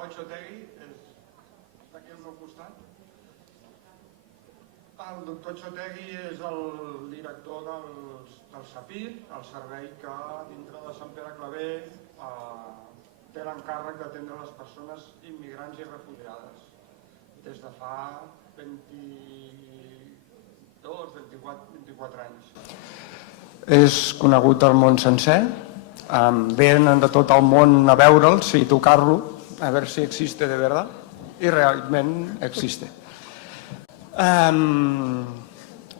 Pau Etxotegui està aquí al meu costat. El doctor Etxotegui és el director del SAPIR, el servei que dintre de Sant Pere Claver té l'encàrrec d'atendre les persones immigrants i refugiades des de fa 24 anys. És conegut al món sencer, venen de tot el món a veure'ls i tocar-lo, a veure si existe de verdad, y realment existe.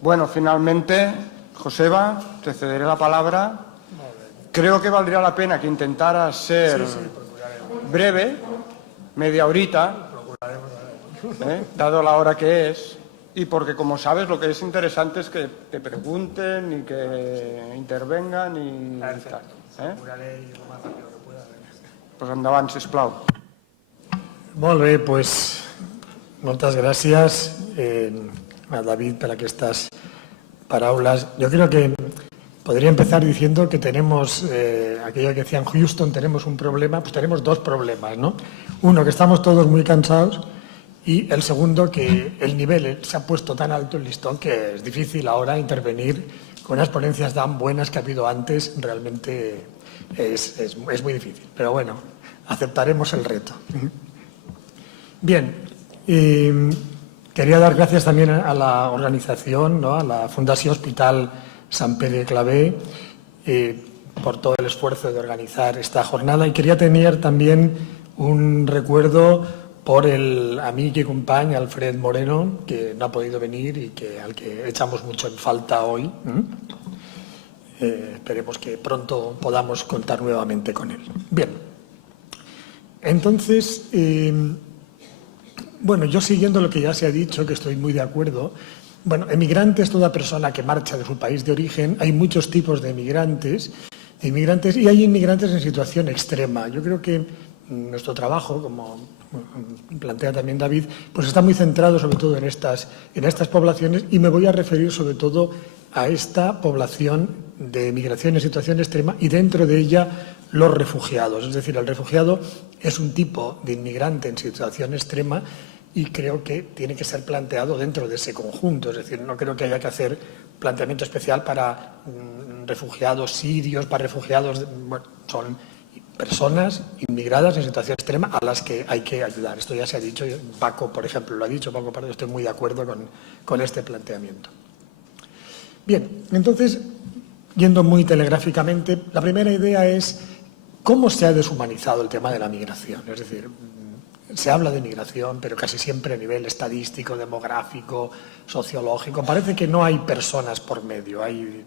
Bueno, finalmente, Joseba, te cederé la palabra. Creo que valdría la pena que intentara ser breve, media horita, dado la hora que es, y porque, como sabes, lo que es interesante es que te pregunten y que intervengan y tal. Pues endavant, sisplau. Molt bé, pues moltes gràcies a David per aquestes paraules. Yo creo que podría empezar diciendo que tenemos, aquello que decían Houston, tenemos un problema, pues tenemos dos problemas, ¿no? Uno, que estamos todos muy cansados, y el segundo, que el nivel se ha puesto tan alto el listón que es difícil ahora intervenir con unas ponencias tan buenas que ha habido antes. Realmente es muy difícil, pero bueno, aceptaremos el reto. Bien, quería dar gracias también a la organización, ¿no?, a la Fundació Hospital Sant Pere Claver, por todo el esfuerzo de organizar esta jornada, y quería tener también un recuerdo por el amigo y compañero Alfred Moreno, que no ha podido venir y al que echamos mucho en falta hoy. Esperemos que pronto podamos contar nuevamente con él. Bien, entonces, bueno, yo siguiendo lo que ya se ha dicho, que estoy muy de acuerdo. Bueno, emigrante es toda persona que marcha de su país de origen. Hay muchos tipos de inmigrantes y hay inmigrantes en situación extrema. Yo creo que nuestro trabajo, como plantea también David, pues está muy centrado sobre todo en estas poblaciones, y me voy a referir sobre todo a esta población de migración en situación extrema y dentro de ella los refugiados. Es decir, el refugiado es un tipo de inmigrante en situación extrema y creo que tiene que ser planteado dentro de ese conjunto. Es decir, no creo que haya que hacer planteamiento especial para refugiados sirios, para refugiados... Bueno, son personas inmigradas en situación extrema a las que hay que ayudar. Esto ya se ha dicho, Paco, por ejemplo, lo ha dicho, Paco Pardo, estoy muy de acuerdo con este planteamiento. Bien, entonces, yendo muy telegráficamente, la primera idea es cómo se ha deshumanizado el tema de la migración. Es decir, se habla de migración, pero casi siempre a nivel estadístico, demográfico, sociológico. Parece que no hay personas por medio, hay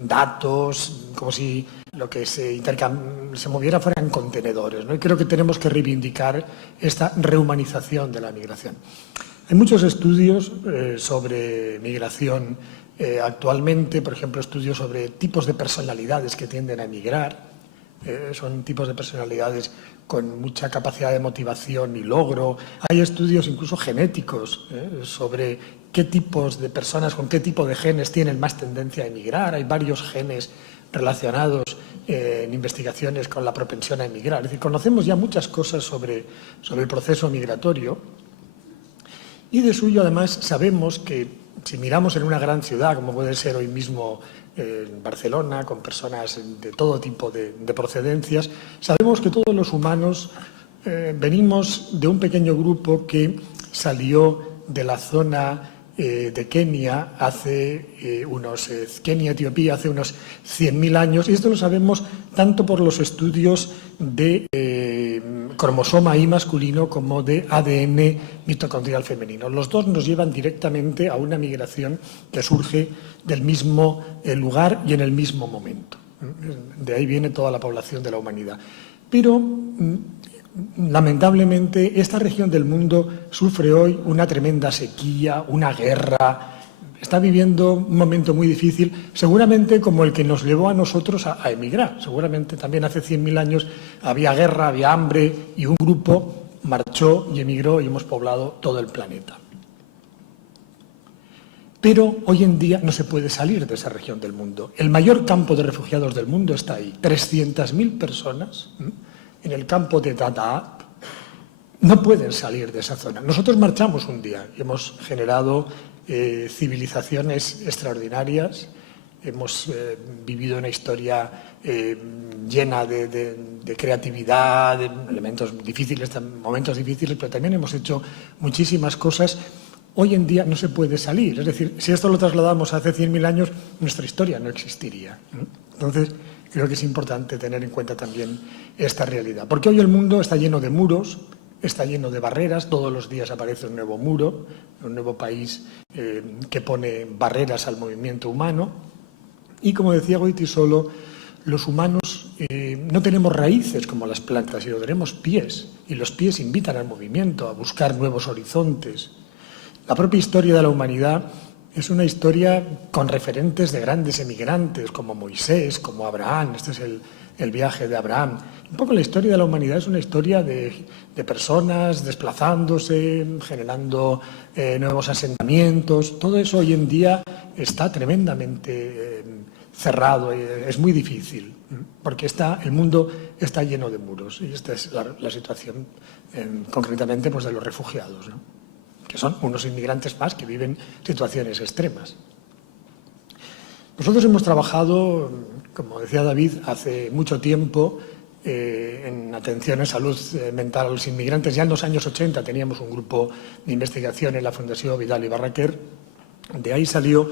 datos, como si lo que se moviera fueran contenedores, ¿no? Y creo que tenemos que reivindicar esta rehumanización de la migración. Hay muchos estudios sobre migración actualmente, por ejemplo, estudios sobre tipos de personalidades que tienden a emigrar. Son tipos de personalidades con mucha capacidad de motivación y logro. Hay estudios incluso genéticos sobre qué tipos de personas, con qué tipo de genes tienen más tendencia a emigrar. Hay varios genes relacionados en investigaciones con la propensión a emigrar. Es decir, conocemos ya muchas cosas sobre el proceso migratorio, y de suyo además sabemos que si miramos en una gran ciudad, como puede ser hoy mismo en Barcelona, con personas de todo tipo de procedencias, sabemos que todos los humanos venimos de un pequeño grupo que salió de la zona de Kenia Kenia, Etiopía, hace unos 100.000 años, y esto lo sabemos tanto por los estudios de cromosoma Y masculino como de ADN mitocondrial femenino. Los dos nos llevan directamente a una migración que surge del mismo lugar y en el mismo momento. De ahí viene toda la población de la humanidad. Pero lamentablemente, esta región del mundo sufre hoy una tremenda sequía, una guerra. Está viviendo un momento muy difícil, seguramente como el que nos llevó a nosotros a emigrar. Seguramente también hace 100.000 años había guerra, había hambre, y un grupo marchó y emigró y hemos poblado todo el planeta. Pero hoy en día no se puede salir de esa región del mundo. El mayor campo de refugiados del mundo está ahí. 300.000 personas en el campo de Dadaab, no pueden salir de esa zona. Nosotros marchamos un día y hemos generado civilizaciones extraordinarias, hemos vivido una historia llena de creatividad, de elementos difíciles, momentos difíciles, pero también hemos hecho muchísimas cosas. Hoy en día no se puede salir. Es decir, si esto lo trasladamos hace 100.000 años, nuestra historia no existiría. Entonces, creo que es importante tener en cuenta también esta realidad. Porque hoy el mundo está lleno de muros, está lleno de barreras, todos los días aparece un nuevo muro, un nuevo país que pone barreras al movimiento humano. Y como decía Goytisolo, los humanos no tenemos raíces como las plantas, sino tenemos pies. Y los pies invitan al movimiento, a buscar nuevos horizontes. La propia historia de la humanidad es una historia con referentes de grandes emigrantes, como Moisés, como Abraham. Este es el viaje de Abraham. Un poco la historia de la humanidad es una historia de personas desplazándose, generando nuevos asentamientos. Todo eso hoy en día está tremendamente cerrado, es muy difícil, porque el mundo está lleno de muros. Y esta es la situación concretamente pues, de los refugiados, ¿no? Que son unos inmigrantes más que viven situaciones extremas. Nosotros hemos trabajado, como decía David, hace mucho tiempo en atención en salud mental a los inmigrantes. Ya en los años 80 teníamos un grupo de investigación en la Fundación Vidal y Barraquer. De ahí salió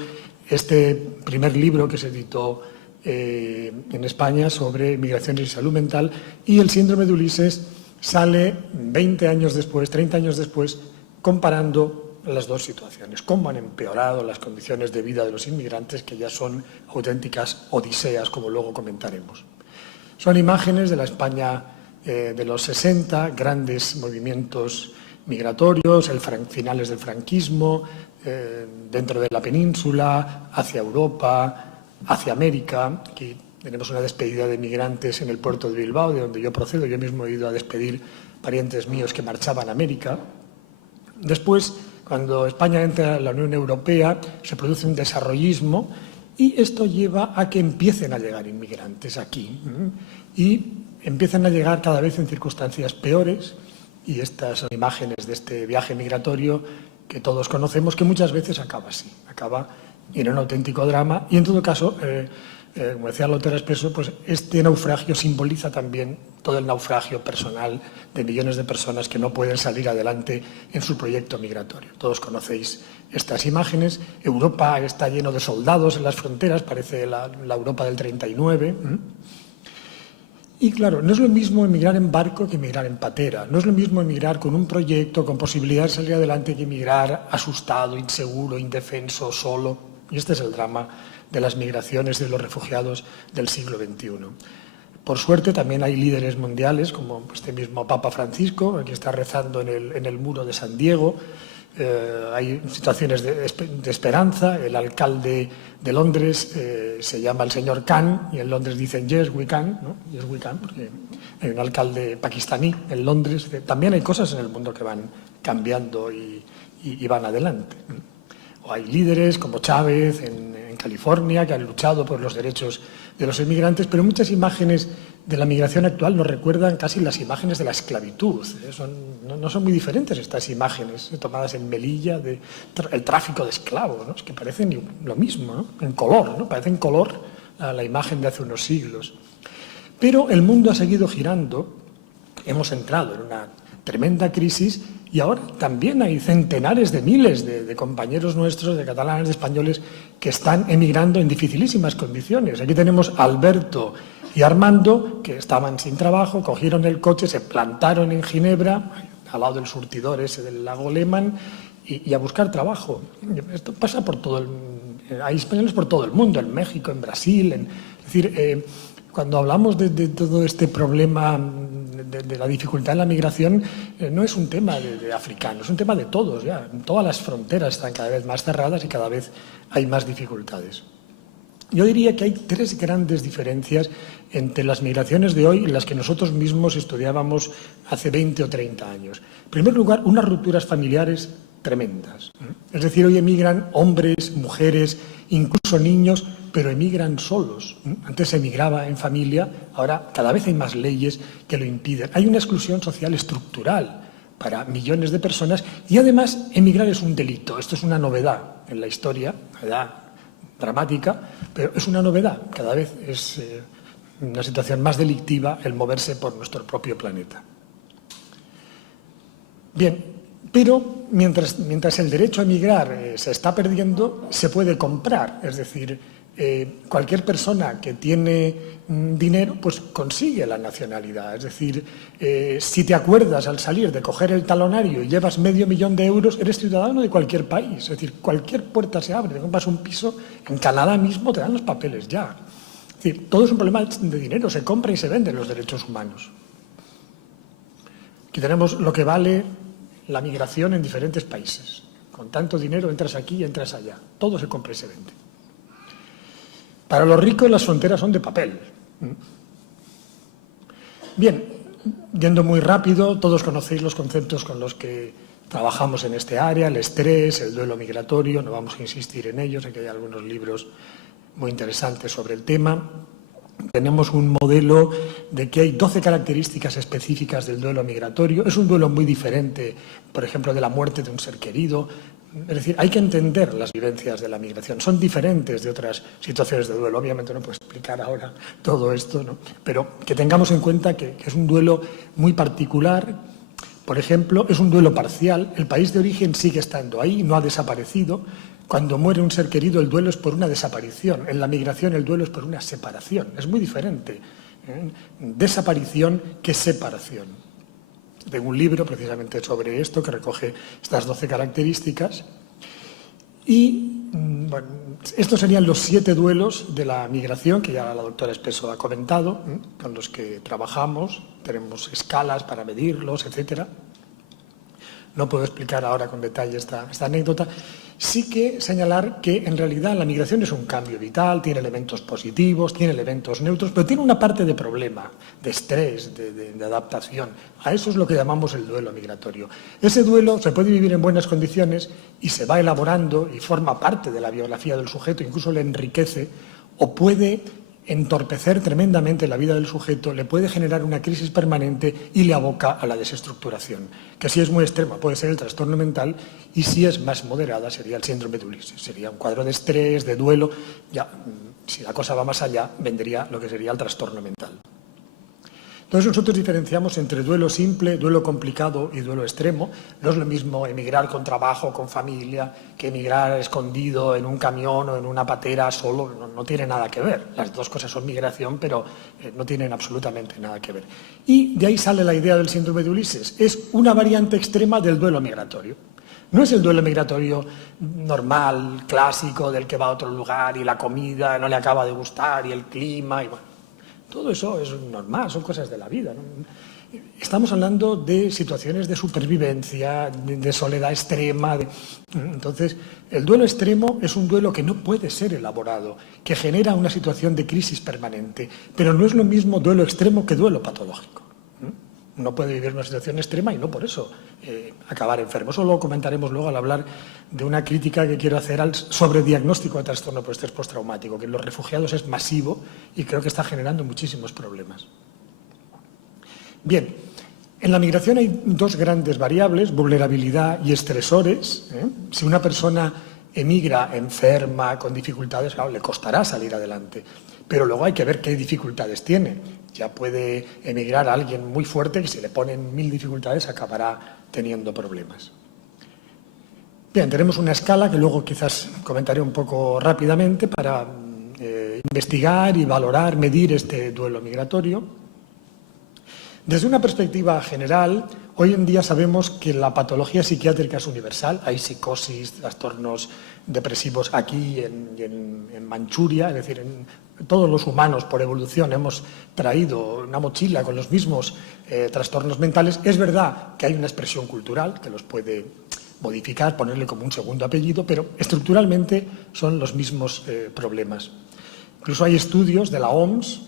este primer libro que se editó en España sobre migraciones y salud mental, y el síndrome de Ulises sale 20 años después, 30 años después, comparando las dos situaciones, cómo han empeorado las condiciones de vida de los inmigrantes, que ya son auténticas odiseas, como luego comentaremos. Son imágenes de la España de los 60, grandes movimientos migratorios, finales del franquismo, dentro de la península, hacia Europa, hacia América. Aquí tenemos una despedida de migrantes en el puerto de Bilbao, de donde yo procedo. Yo mismo he ido a despedir parientes míos que marchaban a América. Después, cuando España entra en la Unión Europea, se produce un desarrollismo y esto lleva a que empiecen a llegar inmigrantes aquí y empiezan a llegar cada vez en circunstancias peores, y estas son imágenes de este viaje migratorio que todos conocemos, que muchas veces acaba así, acaba en un auténtico drama. Y en todo caso, como decía Lotero Espresso, pues este naufragio simboliza también todo el naufragio personal de millones de personas que no pueden salir adelante en su proyecto migratorio. Todos conocéis estas imágenes. Europa está lleno de soldados en las fronteras, parece la Europa del 39. Y claro, no es lo mismo emigrar en barco que emigrar en patera. No es lo mismo emigrar con un proyecto, con posibilidad de salir adelante, que emigrar asustado, inseguro, indefenso, solo. Y este es el drama de las migraciones de los refugiados del siglo XXI. Por suerte también hay líderes mundiales, como este mismo Papa Francisco, que está rezando en el muro de San Diego. Hay situaciones de esperanza. El alcalde de Londres se llama el señor Khan, y en Londres dicen yes we can, ¿no? Yes we can, porque hay un alcalde pakistaní en Londres. También hay cosas en el mundo que van cambiando y van adelante. O hay líderes como Chávez en California, que han luchado por los derechos de los inmigrantes, pero muchas imágenes de la migración actual nos recuerdan casi las imágenes de la esclavitud. No son muy diferentes estas imágenes tomadas en Melilla, el tráfico de esclavos, ¿no? Es que parecen lo mismo, ¿no? En color, ¿no? Parecen color a la imagen de hace unos siglos. Pero el mundo ha seguido girando, hemos entrado en una tremenda crisis, y ahora también hay centenares de miles de compañeros nuestros, de catalanes, de españoles, que están emigrando en dificilísimas condiciones. Aquí tenemos a Alberto y Armando, que estaban sin trabajo, cogieron el coche, se plantaron en Ginebra, al lado del surtidor ese del lago Lehmann, y a buscar trabajo. Esto pasa por hay españoles por todo el mundo, en México, en Brasil. Es decir, cuando hablamos de todo este problema de la dificultad en la migración, no es un tema de africanos, es un tema de todos. Ya. Todas las fronteras están cada vez más cerradas y cada vez hay más dificultades. Yo diría que hay tres grandes diferencias entre las migraciones de hoy y las que nosotros mismos estudiábamos hace 20 o 30 años. En primer lugar, unas rupturas familiares tremendas. Es decir, hoy emigran hombres, mujeres, incluso niños, pero emigran solos. Antes se emigraba en familia, ahora cada vez hay más leyes que lo impiden. Hay una exclusión social estructural. para millones de personas y además emigrar es un delito. Esto es una novedad en la historia, novedad dramática, pero es una novedad. Cada vez es una situación más delictiva el moverse por nuestro propio planeta. Bien, pero mientras el derecho a emigrar se está perdiendo, se puede comprar. Es decir, cualquier persona que tiene dinero, pues consigue la nacionalidad. Es decir, si te acuerdas al salir de coger el talonario y llevas $500.000, eres ciudadano de cualquier país. Es decir, cualquier puerta se abre, te compras un piso, en Canadá mismo te dan los papeles ya. Es decir, todo es un problema de dinero, se compra y se vende los derechos humanos. Aquí tenemos lo que vale la migración en diferentes países. Con tanto dinero entras aquí y entras allá. Todo se compra y se vende. Para los ricos las fronteras son de papel. Bien, yendo muy rápido, todos conocéis los conceptos con los que trabajamos en este área, el estrés, el duelo migratorio, no vamos a insistir en ellos, sé que hay algunos libros muy interesantes sobre el tema. Tenemos un modelo de que hay 12 características específicas del duelo migratorio. Es un duelo muy diferente, por ejemplo, de la muerte de un ser querido. Es decir, hay que entender las vivencias de la migración. Son diferentes de otras situaciones de duelo. Obviamente no puedo explicar ahora todo esto, ¿no? Pero que tengamos en cuenta que es un duelo muy particular. Por ejemplo, es un duelo parcial. El país de origen sigue estando ahí, no ha desaparecido. Cuando muere un ser querido, el duelo es por una desaparición. En la migración, el duelo es por una separación. Es muy diferente. Desaparición que separación. Tengo un libro precisamente sobre esto que recoge estas 12 características. Y bueno, estos serían los 7 duelos de la migración que ya la doctora Espeso ha comentado, con los que trabajamos. Tenemos escalas para medirlos, etcétera. No puedo explicar ahora con detalle esta anécdota. Sí que señalar que en realidad la migración es un cambio vital, tiene elementos positivos, tiene elementos neutros, pero tiene una parte de problema, de estrés, de adaptación. A eso es lo que llamamos el duelo migratorio. Ese duelo se puede vivir en buenas condiciones y se va elaborando y forma parte de la biografía del sujeto, incluso le enriquece, o puede entorpecer tremendamente la vida del sujeto, le puede generar una crisis permanente y le aboca a la desestructuración, que si es muy extrema puede ser el trastorno mental y si es más moderada sería el síndrome de Ulises, sería un cuadro de estrés, de duelo, ya si la cosa va más allá vendría lo que sería el trastorno mental. Entonces nosotros diferenciamos entre duelo simple, duelo complicado y duelo extremo. No es lo mismo emigrar con trabajo, con familia, que emigrar escondido en un camión o en una patera solo. No tiene nada que ver. Las dos cosas son migración, pero no tienen absolutamente nada que ver. Y de ahí sale la idea del síndrome de Ulises. Es una variante extrema del duelo migratorio. No es el duelo migratorio normal, clásico, del que va a otro lugar y la comida no le acaba de gustar y el clima y bueno. Todo eso es normal, son cosas de la vida, ¿no? Estamos hablando de situaciones de supervivencia, de soledad extrema. Entonces, el duelo extremo es un duelo que no puede ser elaborado, que genera una situación de crisis permanente, pero no es lo mismo duelo extremo que duelo patológico. Uno puede vivir una situación extrema y no por eso acabar enfermo. Eso lo comentaremos luego al hablar de una crítica que quiero hacer al sobrediagnóstico de trastorno por estrés postraumático, que en los refugiados es masivo y creo que está generando muchísimos problemas. Bien, en la migración hay 2 grandes variables, vulnerabilidad y estresores. Si una persona emigra enferma, con dificultades, claro, le costará salir adelante. Pero luego hay que ver qué dificultades tiene. Ya puede emigrar a alguien muy fuerte que si le ponen 1000 dificultades acabará teniendo problemas. Bien, tenemos una escala que luego quizás comentaré un poco rápidamente para investigar y valorar, medir este duelo migratorio. Desde una perspectiva general, hoy en día sabemos que la patología psiquiátrica es universal. Hay psicosis, trastornos depresivos aquí en Manchuria, es decir, todos los humanos por evolución hemos traído una mochila con los mismos trastornos mentales. Es verdad que hay una expresión cultural que los puede modificar, ponerle como un segundo apellido, pero estructuralmente son los mismos problemas. Incluso hay estudios de la OMS.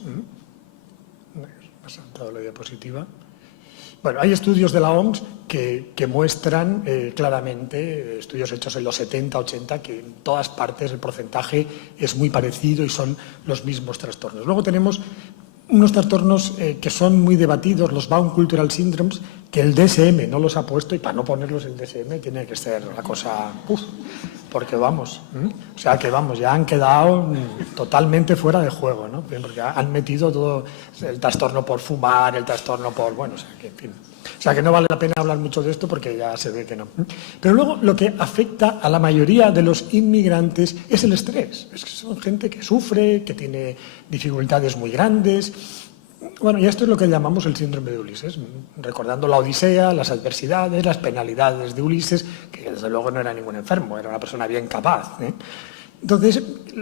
La diapositiva. Bueno, hay estudios de la OMS que muestran claramente, estudios hechos en los 70, 80, que en todas partes el porcentaje es muy parecido y son los mismos trastornos. Luego tenemos unos trastornos que son muy debatidos, los Bound Cultural Syndromes, que el DSM no los ha puesto, y para no ponerlos el DSM tiene que ser la cosa, porque vamos, o sea que vamos, ya han quedado totalmente fuera de juego, ¿no? Porque han metido todo el trastorno por fumar, el trastorno por, bueno, o sea que, en fin. O sea que no vale la pena hablar mucho de esto porque ya se ve que no. Pero luego lo que afecta a la mayoría de los inmigrantes es el estrés. Es que son gente que sufre, que tiene dificultades muy grandes. Bueno, y esto es lo que llamamos el síndrome de Ulises, recordando la Odisea, las adversidades, las penalidades de Ulises, que desde luego no era ningún enfermo, era una persona bien capaz, ¿eh? Entonces,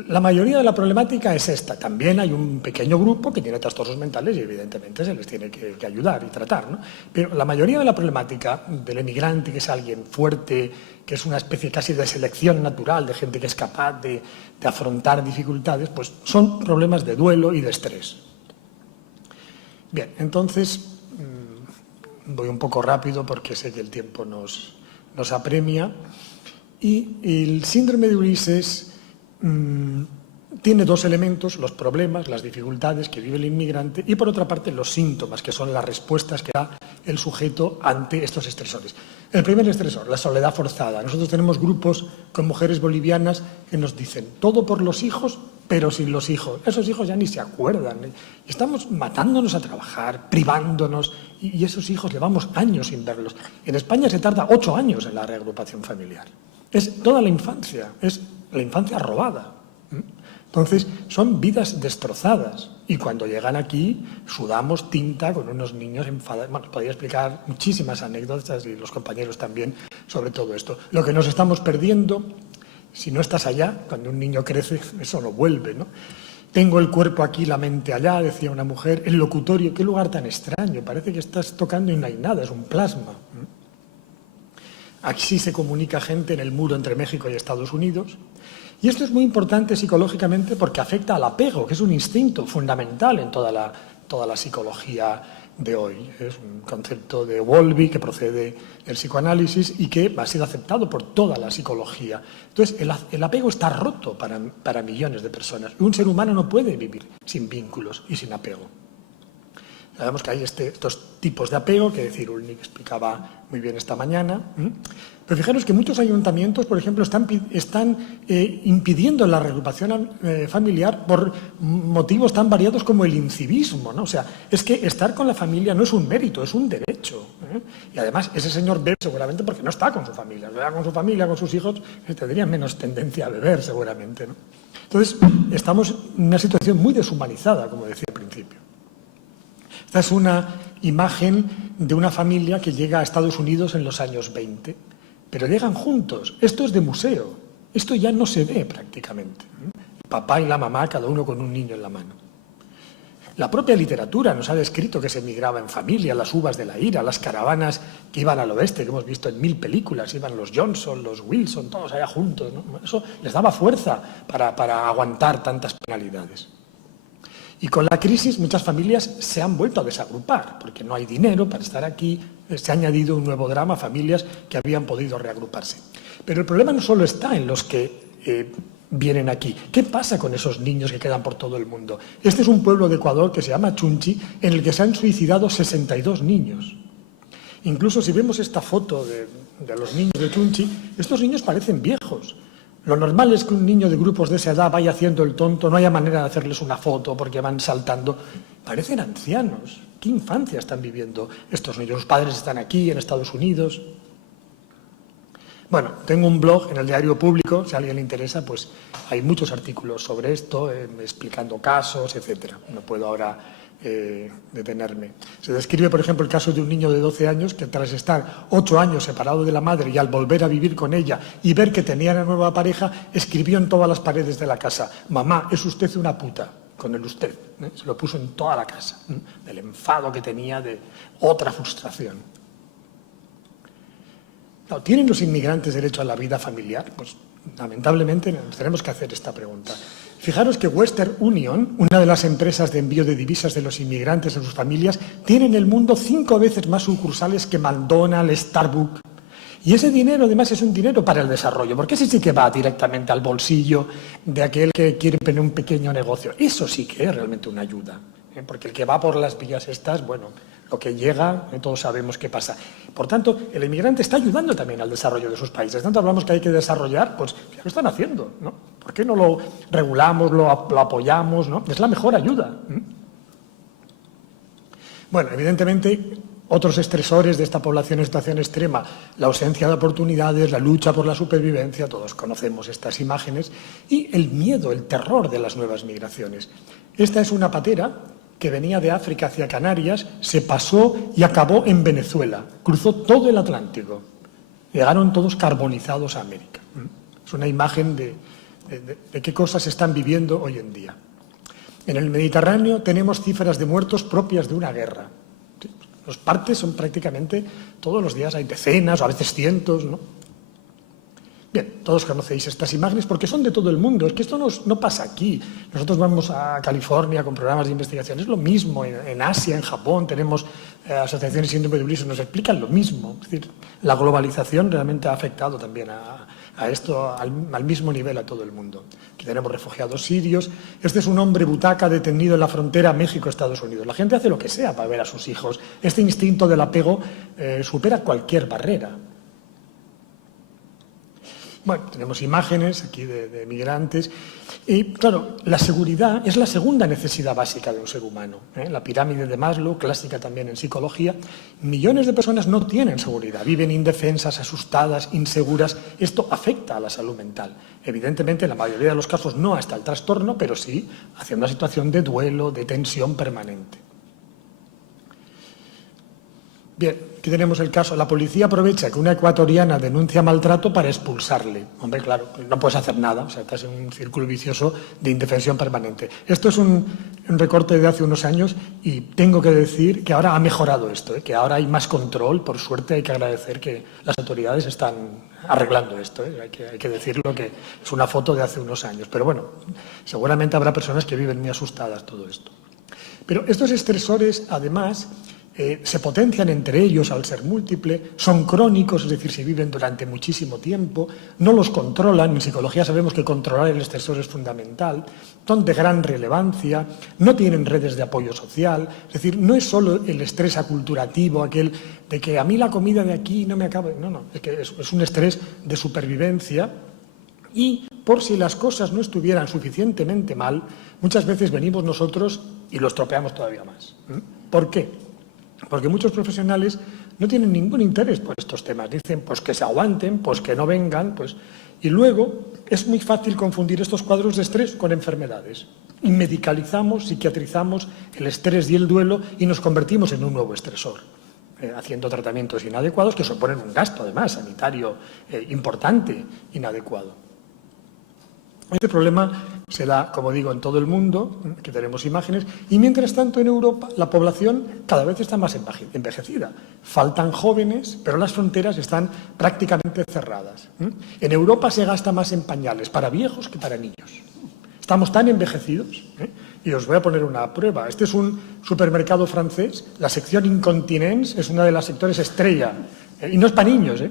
la mayoría de la problemática es esta. También hay un pequeño grupo que tiene trastornos mentales y evidentemente se les tiene que ayudar y tratar, ¿no? Pero la mayoría de la problemática del emigrante, que es alguien fuerte, que es una especie casi de selección natural de gente que es capaz de afrontar dificultades, pues son problemas de duelo y de estrés. Bien, entonces voy un poco rápido porque sé que el tiempo nos apremia. Y el síndrome de Ulises tiene dos elementos: los problemas, las dificultades que vive el inmigrante, y por otra parte los síntomas, que son las respuestas que da el sujeto ante estos estresores. El primer estresor, la soledad forzada. Nosotros tenemos grupos con mujeres bolivianas que nos dicen todo por los hijos, pero sin los hijos. Esos hijos ya ni se acuerdan. Estamos matándonos a trabajar, privándonos, y esos hijos llevamos años sin verlos. En España se tarda 8 años en la reagrupación familiar. Es toda la infancia, es la infancia robada. Entonces, son vidas destrozadas. Y cuando llegan aquí, sudamos tinta con unos niños enfadados. Bueno, podría explicar muchísimas anécdotas, y los compañeros también, sobre todo esto. Lo que nos estamos perdiendo, si no estás allá, cuando un niño crece, eso no vuelve, ¿no? Tengo el cuerpo aquí, la mente allá, decía una mujer. El locutorio, qué lugar tan extraño. Parece que estás tocando y no hay nada, es un plasma. Aquí se comunica gente en el muro entre México y Estados Unidos. Y esto es muy importante psicológicamente porque afecta al apego, que es un instinto fundamental en toda la psicología de hoy. Es un concepto de Wolby que procede del psicoanálisis y que ha sido aceptado por toda la psicología. Entonces, el apego está roto para millones de personas. Un ser humano no puede vivir sin vínculos y sin apego. Sabemos que hay estos tipos de apego que Cyrulnik explicaba muy bien esta mañana. Pero fijaros que muchos ayuntamientos, por ejemplo, están impidiendo la reagrupación familiar por motivos tan variados como el incivismo, ¿no? O sea, es que estar con la familia no es un mérito, es un derecho, ¿eh? Y además ese señor bebe seguramente porque no está con su familia. Si estuviera con su familia, con sus hijos, tendría menos tendencia a beber seguramente, ¿no? Entonces, estamos en una situación muy deshumanizada, como decía al principio. Esta es una imagen de una familia que llega a Estados Unidos en los años 20, pero llegan juntos. Esto es de museo. Esto ya no se ve prácticamente. El papá y la mamá, cada uno con un niño en la mano. La propia literatura nos ha descrito que se emigraba en familia, las uvas de la ira, las caravanas que iban al oeste, que hemos visto en 1000 películas, iban los Johnson, los Wilson, todos allá juntos, ¿no? Eso les daba fuerza para aguantar tantas penalidades. Y con la crisis muchas familias se han vuelto a desagrupar, porque no hay dinero para estar aquí. Se ha añadido un nuevo drama, familias que habían podido reagruparse. Pero el problema no solo está en los que vienen aquí. ¿Qué pasa con esos niños que quedan por todo el mundo? Este es un pueblo de Ecuador que se llama Chunchi, en el que se han suicidado 62 niños. Incluso si vemos esta foto de los niños de Chunchi, estos niños parecen viejos. Lo normal es que un niño de grupos de esa edad vaya haciendo el tonto, no haya manera de hacerles una foto porque van saltando. Parecen ancianos. ¿Qué infancia están viviendo estos niños? Sus padres están aquí, en Estados Unidos. Bueno, tengo un blog en el Diario Público, si a alguien le interesa, pues hay muchos artículos sobre esto, explicando casos, etcétera. No puedo ahora detenerme. Se describe, por ejemplo, el caso de un niño de 12 años que tras estar 8 años separado de la madre y al volver a vivir con ella y ver que tenía una nueva pareja, escribió en todas las paredes de la casa: mamá, es usted una puta, con el usted. Se lo puso en toda la casa, del enfado que tenía, de otra frustración. No, ¿tienen los inmigrantes derecho a la vida familiar? Pues lamentablemente nos tenemos que hacer esta pregunta. Fijaros que Western Union, una de las empresas de envío de divisas de los inmigrantes a sus familias, tiene en el mundo 5 veces más sucursales que McDonald's, Starbucks. Y ese dinero además es un dinero para el desarrollo, porque ese sí que va directamente al bolsillo de aquel que quiere tener un pequeño negocio. Eso sí que es realmente una ayuda. porque el que va por las vías estas, bueno, lo que llega, todos sabemos qué pasa. Por tanto, el inmigrante está ayudando también al desarrollo de sus países. Tanto hablamos que hay que desarrollar, pues ya lo están haciendo, ¿no? ¿Por qué no lo regulamos, lo apoyamos, ¿no? Es la mejor ayuda. Bueno, evidentemente, otros estresores de esta población en situación extrema, la ausencia de oportunidades, la lucha por la supervivencia, todos conocemos estas imágenes, y el miedo, el terror de las nuevas migraciones. Esta es una patera que venía de África hacia Canarias, se pasó y acabó en Venezuela, cruzó todo el Atlántico. Llegaron todos carbonizados a América. Es una imagen de qué cosas están viviendo hoy en día. En el Mediterráneo tenemos cifras de muertos propias de una guerra. Los partes son prácticamente todos los días, hay decenas o a veces cientos, ¿no? Bien, todos conocéis estas imágenes porque son de todo el mundo. Es que esto no pasa aquí. Nosotros vamos a California con programas de investigación. Es lo mismo. En Asia, en Japón, tenemos asociaciones de síndrome de Ulises, nos explican lo mismo. Es decir, la globalización realmente ha afectado también a esto al mismo nivel a todo el mundo. Aquí tenemos refugiados sirios. Este es un hombre butaca detenido en la frontera México-Estados Unidos. La gente hace lo que sea para ver a sus hijos. Este instinto del apego supera cualquier barrera. Bueno, tenemos imágenes aquí de migrantes. Y, claro, la seguridad es la segunda necesidad básica de un ser humano. La pirámide de Maslow, clásica también en psicología. Millones de personas no tienen seguridad, viven indefensas, asustadas, inseguras. Esto afecta a la salud mental. Evidentemente, en la mayoría de los casos no hasta el trastorno, pero sí hacia una situación de duelo, de tensión permanente. Bien, aquí tenemos el caso. La policía aprovecha que una ecuatoriana denuncia maltrato para expulsarle. Hombre, claro, no puedes hacer nada. O sea, estás en un círculo vicioso de indefensión permanente. Esto es un recorte de hace unos años y tengo que decir que ahora ha mejorado esto, que ahora hay más control. Por suerte, hay que agradecer que las autoridades están arreglando esto. Hay que decirlo, que es una foto de hace unos años. Pero bueno, seguramente habrá personas que viven muy asustadas todo esto. Pero estos estresores, además, se potencian entre ellos al ser múltiple, son crónicos, es decir, se viven durante muchísimo tiempo, no los controlan, en psicología sabemos que controlar el estresor es fundamental, son de gran relevancia, no tienen redes de apoyo social, es decir, no es solo el estrés aculturativo, aquel de que a mí la comida de aquí no me acaba, no, es que es un estrés de supervivencia. Y por si las cosas no estuvieran suficientemente mal, muchas veces venimos nosotros y lo estropeamos todavía más. ¿Por qué? Porque muchos profesionales no tienen ningún interés por estos temas. Dicen, pues que se aguanten, pues que no vengan, pues... Y luego es muy fácil confundir estos cuadros de estrés con enfermedades. Y medicalizamos, psiquiatrizamos el estrés y el duelo y nos convertimos en un nuevo estresor, haciendo tratamientos inadecuados que suponen un gasto, además, sanitario importante, inadecuado. Este problema se da, como digo, en todo el mundo, que tenemos imágenes, y mientras tanto en Europa la población cada vez está más envejecida. Faltan jóvenes, pero las fronteras están prácticamente cerradas. En Europa se gasta más en pañales para viejos que para niños. Estamos tan envejecidos, y os voy a poner una prueba. Este es un supermercado francés, la sección Incontinence es una de las sectores estrella, y no es para niños,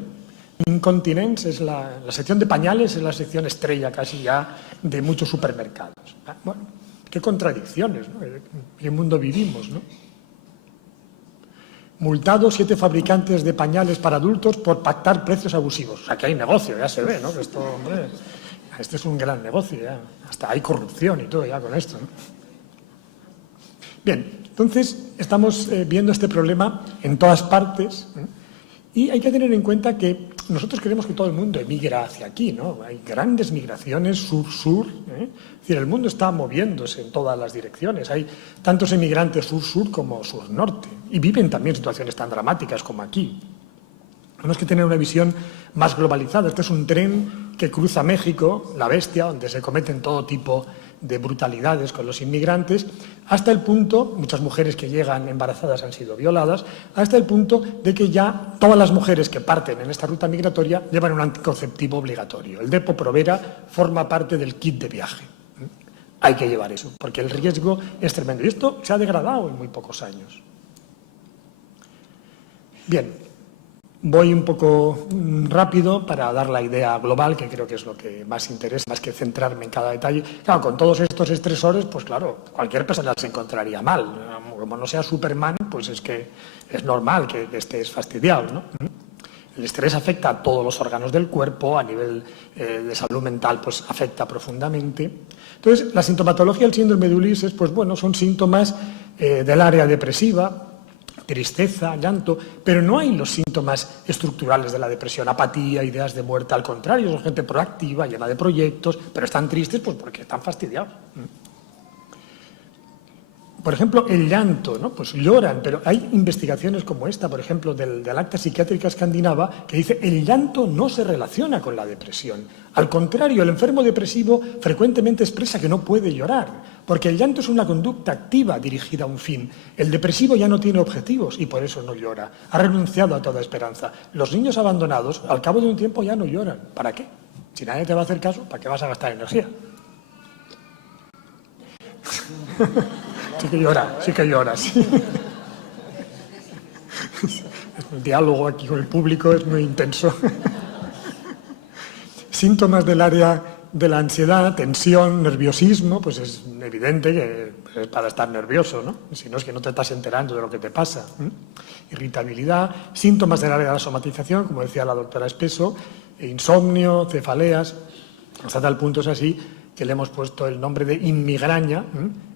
Incontinence es la sección de pañales, es la sección estrella casi ya de muchos supermercados. Bueno, qué contradicciones, ¿no? ¿En qué mundo vivimos, no? Multados 7 fabricantes de pañales para adultos por pactar precios abusivos. O sea, que hay negocio, ya se ve, ¿no? Esto, hombre, este es un gran negocio, ya. Hasta hay corrupción y todo ya con esto, ¿no? Bien, entonces estamos viendo este problema en todas partes, y hay que tener en cuenta que nosotros queremos que todo el mundo emigra hacia aquí, ¿no? Hay grandes migraciones sur-sur, Es decir, el mundo está moviéndose en todas las direcciones. Hay tantos emigrantes sur-sur como sur-norte y viven también situaciones tan dramáticas como aquí. Tenemos que tener una visión más globalizada. Este es un tren que cruza México, la Bestia, donde se cometen todo tipo de brutalidades con los inmigrantes, hasta el punto, muchas mujeres que llegan embarazadas han sido violadas, hasta el punto de que ya todas las mujeres que parten en esta ruta migratoria llevan un anticonceptivo obligatorio. El Depo-Provera forma parte del kit de viaje. Hay que llevar eso, porque el riesgo es tremendo. Y esto se ha degradado en muy pocos años. Bien, Voy un poco rápido para dar la idea global, que creo que es lo que más interesa, más que centrarme en cada detalle. Claro, con todos estos estresores, pues claro, cualquier persona se encontraría mal. Como no sea Superman, pues es que es normal que estés fastidiado, ¿no? El estrés afecta a todos los órganos del cuerpo, a nivel de salud mental, pues afecta profundamente. Entonces, la sintomatología del síndrome de Ulises, pues bueno, son síntomas del área depresiva, tristeza, llanto, pero no hay los síntomas estructurales de la depresión, apatía, ideas de muerte. Al contrario, son gente proactiva, llena de proyectos, pero están tristes pues porque están fastidiados. Por ejemplo, el llanto, ¿no? Pues lloran, pero hay investigaciones como esta, por ejemplo, del Acta Psiquiátrica Escandinava, que dice el llanto no se relaciona con la depresión. Al contrario, el enfermo depresivo frecuentemente expresa que no puede llorar, porque el llanto es una conducta activa dirigida a un fin. El depresivo ya no tiene objetivos y por eso no llora. Ha renunciado a toda esperanza. Los niños abandonados, al cabo de un tiempo, ya no lloran. ¿Para qué? Si nadie te va a hacer caso, ¿para qué vas a gastar energía? Sí que llora, sí que llora, sí. El diálogo aquí con el público es muy intenso. Síntomas del área de la ansiedad, tensión, nerviosismo, pues es evidente que es para estar nervioso, ¿no? Si no es que no te estás enterando de lo que te pasa. Irritabilidad, síntomas del área de la somatización, como decía la doctora Espeso, insomnio, cefaleas, hasta tal punto es así que le hemos puesto el nombre de inmigraña,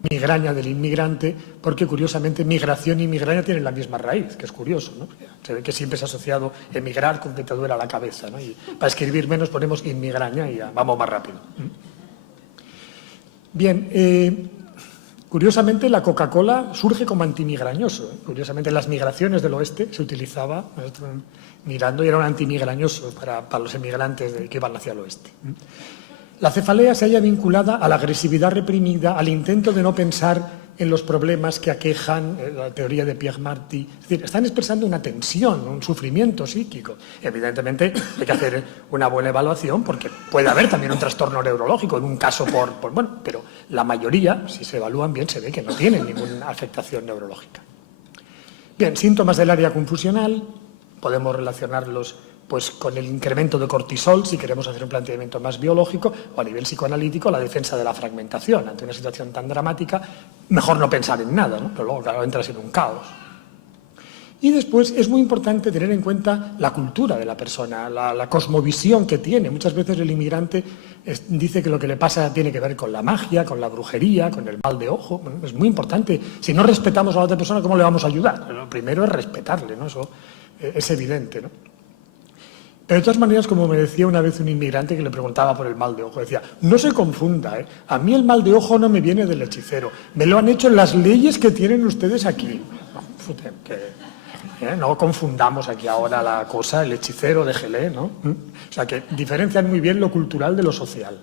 migraña del inmigrante, porque curiosamente migración y migraña tienen la misma raíz, que es curioso, ¿no? Se ve que siempre se ha asociado emigrar con que te duela la cabeza, ¿no? Y para escribir menos ponemos inmigraña y ya vamos más rápido. Bien, curiosamente la Coca-Cola surge como antimigrañoso. Curiosamente en las migraciones del oeste se utilizaba, mirando, y era un antimigrañoso para los emigrantes que iban hacia el oeste. La cefalea se halla vinculada a la agresividad reprimida, al intento de no pensar en los problemas que aquejan, la teoría de Pierre Marty. Es decir, están expresando una tensión, un sufrimiento psíquico. Evidentemente hay que hacer una buena evaluación porque puede haber también un trastorno neurológico en un caso bueno, pero la mayoría, si se evalúan bien, se ve que no tienen ninguna afectación neurológica. Bien, síntomas del área confusional, podemos relacionarlos pues con el incremento de cortisol, si queremos hacer un planteamiento más biológico, o a nivel psicoanalítico, la defensa de la fragmentación. Ante una situación tan dramática, mejor no pensar en nada, ¿no? Pero luego, claro, entras en un caos. Y después es muy importante tener en cuenta la cultura de la persona, la cosmovisión que tiene. Muchas veces el inmigrante dice que lo que le pasa tiene que ver con la magia, con la brujería, con el mal de ojo. Bueno, es muy importante. Si no respetamos a la otra persona, ¿cómo le vamos a ayudar? Lo primero es respetarle, ¿no? Eso es evidente, ¿no? Pero de todas maneras, como me decía una vez un inmigrante que le preguntaba por el mal de ojo, decía, no se confunda, a mí el mal de ojo no me viene del hechicero, me lo han hecho las leyes que tienen ustedes aquí. No confundamos aquí ahora la cosa, el hechicero, déjele, ¿no? O sea, que diferencian muy bien lo cultural de lo social.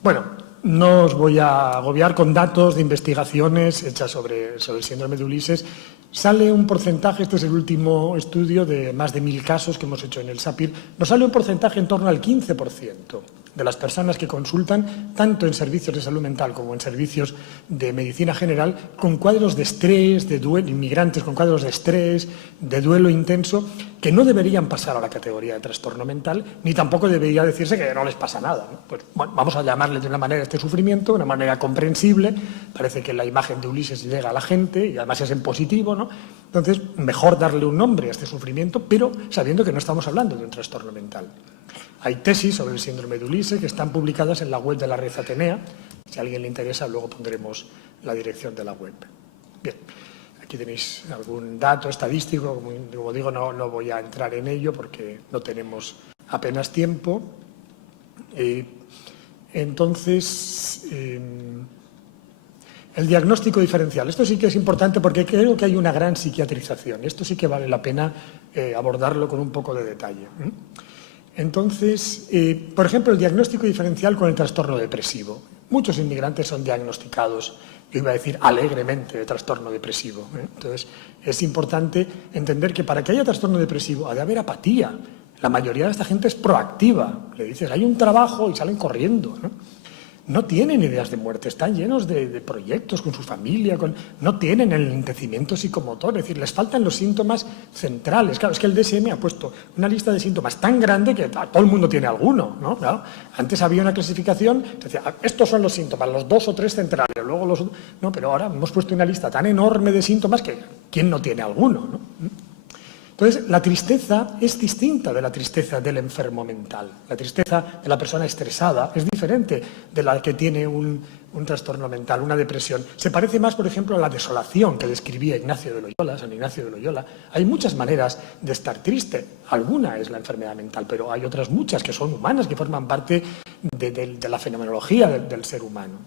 Bueno, no os voy a agobiar con datos de investigaciones hechas sobre el síndrome de Ulises. Sale un porcentaje, este es el último estudio de más de 1000 casos que hemos hecho en el SAPIR, nos sale un porcentaje en torno al 15% de las personas que consultan, tanto en servicios de salud mental como en servicios de medicina general, con cuadros de estrés, de duelo, inmigrantes con cuadros de estrés, de duelo intenso, que no deberían pasar a la categoría de trastorno mental, ni tampoco debería decirse que no les pasa nada, ¿no? Pues bueno, vamos a llamarle de una manera este sufrimiento, de una manera comprensible. Parece que la imagen de Ulises llega a la gente y además es en positivo, ¿no? Entonces, mejor darle un nombre a este sufrimiento, pero sabiendo que no estamos hablando de un trastorno mental. Hay tesis sobre el síndrome de Ulises que están publicadas en la web de la Red Atenea. Si a alguien le interesa, luego pondremos la dirección de la web. Bien, aquí tenéis algún dato estadístico. Como digo, no voy a entrar en ello porque no tenemos apenas tiempo. Entonces, el diagnóstico diferencial. Esto sí que es importante porque creo que hay una gran psiquiatrización. Esto sí que vale la pena abordarlo con un poco de detalle. Entonces, por ejemplo, el diagnóstico diferencial con el trastorno depresivo. Muchos inmigrantes son diagnosticados, yo iba a decir alegremente, de trastorno depresivo. Entonces, es importante entender que para que haya trastorno depresivo ha de haber apatía. La mayoría de esta gente es proactiva. Le dices, hay un trabajo y salen corriendo, ¿no? no tienen ideas de muerte, están llenos de proyectos con su familia, no tienen el lentecimiento psicomotor, es decir, les faltan los síntomas centrales. Claro, es que el DSM ha puesto una lista de síntomas tan grande que todo el mundo tiene alguno, ¿no? Claro, antes había una clasificación, se decía, estos son los síntomas, los 2 o 3 centrales, luego los... No, pero ahora hemos puesto una lista tan enorme de síntomas que ¿quién no tiene alguno, no? Entonces, la tristeza es distinta de la tristeza del enfermo mental. La tristeza de la persona estresada es diferente de la que tiene un trastorno mental, una depresión. Se parece más, por ejemplo, a la desolación que describía Ignacio de Loyola, San Ignacio de Loyola. Hay muchas maneras de estar triste. Alguna es la enfermedad mental, pero hay otras muchas que son humanas, que forman parte de la fenomenología del ser humano.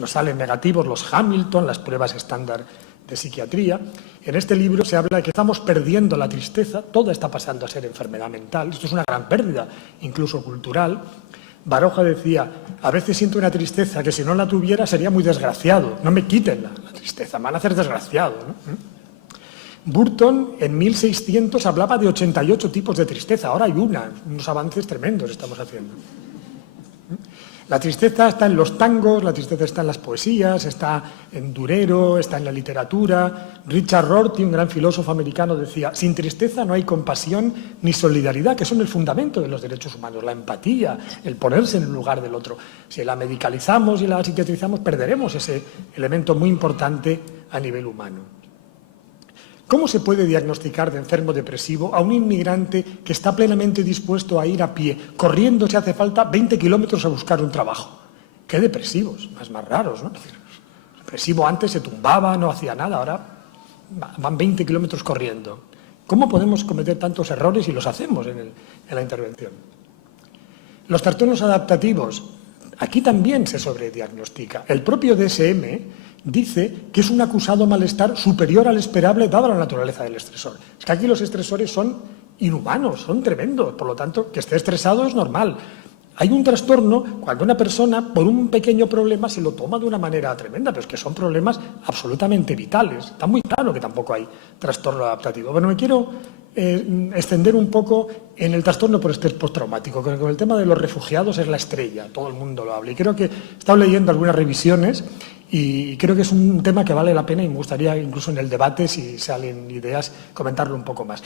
Nos salen negativos los Hamilton, las pruebas estándar de psiquiatría. En este libro se habla de que estamos perdiendo la tristeza, todo está pasando a ser enfermedad mental, esto es una gran pérdida, incluso cultural. Baroja decía, a veces siento una tristeza que si no la tuviera sería muy desgraciado, no me quiten la tristeza, me van a hacer desgraciado, ¿no? Burton en 1600 hablaba de 88 tipos de tristeza, ahora hay unos avances tremendos estamos haciendo. La tristeza está en los tangos, la tristeza está en las poesías, está en Durero, está en la literatura. Richard Rorty, un gran filósofo americano, decía, sin tristeza no hay compasión ni solidaridad, que son el fundamento de los derechos humanos, la empatía, el ponerse en el lugar del otro. Si la medicalizamos y la psiquiatrizamos, perderemos ese elemento muy importante a nivel humano. ¿Cómo se puede diagnosticar de enfermo depresivo a un inmigrante que está plenamente dispuesto a ir a pie, corriendo si hace falta 20 kilómetros a buscar un trabajo? Qué depresivos, más raros, ¿no? El depresivo antes se tumbaba, no hacía nada, ahora van 20 kilómetros corriendo. ¿Cómo podemos cometer tantos errores y los hacemos en la intervención? Los trastornos adaptativos, aquí también se sobrediagnostica. El propio DSM dice que es un acusado malestar superior al esperable dada la naturaleza del estresor. Es que aquí los estresores son inhumanos, son tremendos, por lo tanto, que esté estresado es normal. Hay un trastorno cuando una persona, por un pequeño problema, se lo toma de una manera tremenda, pero es que son problemas absolutamente vitales. Está muy claro que tampoco hay trastorno adaptativo. Bueno, me quiero extender un poco en el trastorno por estrés postraumático, que con el tema de los refugiados es la estrella, todo el mundo lo habla. Y creo que he estado leyendo algunas revisiones y creo que es un tema que vale la pena y me gustaría incluso en el debate, si salen ideas, comentarlo un poco más.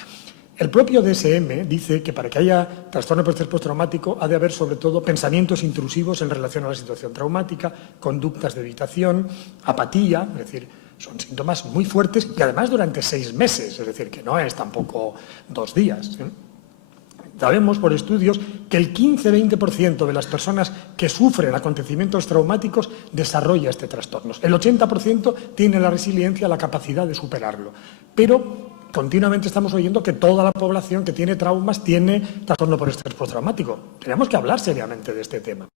El propio DSM dice que para que haya trastorno por estrés postraumático ha de haber sobre todo pensamientos intrusivos en relación a la situación traumática, conductas de evitación, apatía, es decir, son síntomas muy fuertes y además durante 6 meses, es decir, que no es tampoco 2 días. Sabemos por estudios que el 15-20% de las personas que sufren acontecimientos traumáticos desarrolla este trastorno. El 80% tiene la resiliencia, la capacidad de superarlo. Pero continuamente estamos oyendo que toda la población que tiene traumas tiene trastorno por estrés postraumático. Tenemos que hablar seriamente de este tema.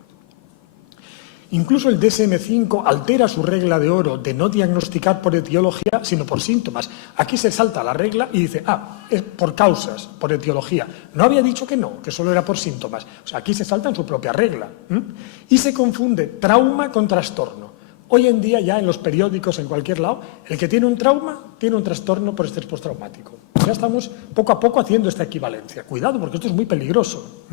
Incluso el DSM-5 altera su regla de oro de no diagnosticar por etiología, sino por síntomas. Aquí se salta la regla y dice, es por causas, por etiología. No había dicho que no, que solo era por síntomas. O sea, aquí se salta en su propia regla. Y se confunde trauma con trastorno. Hoy en día ya en los periódicos, en cualquier lado, el que tiene un trauma tiene un trastorno por estrés postraumático. Ya estamos poco a poco haciendo esta equivalencia. Cuidado, porque esto es muy peligroso.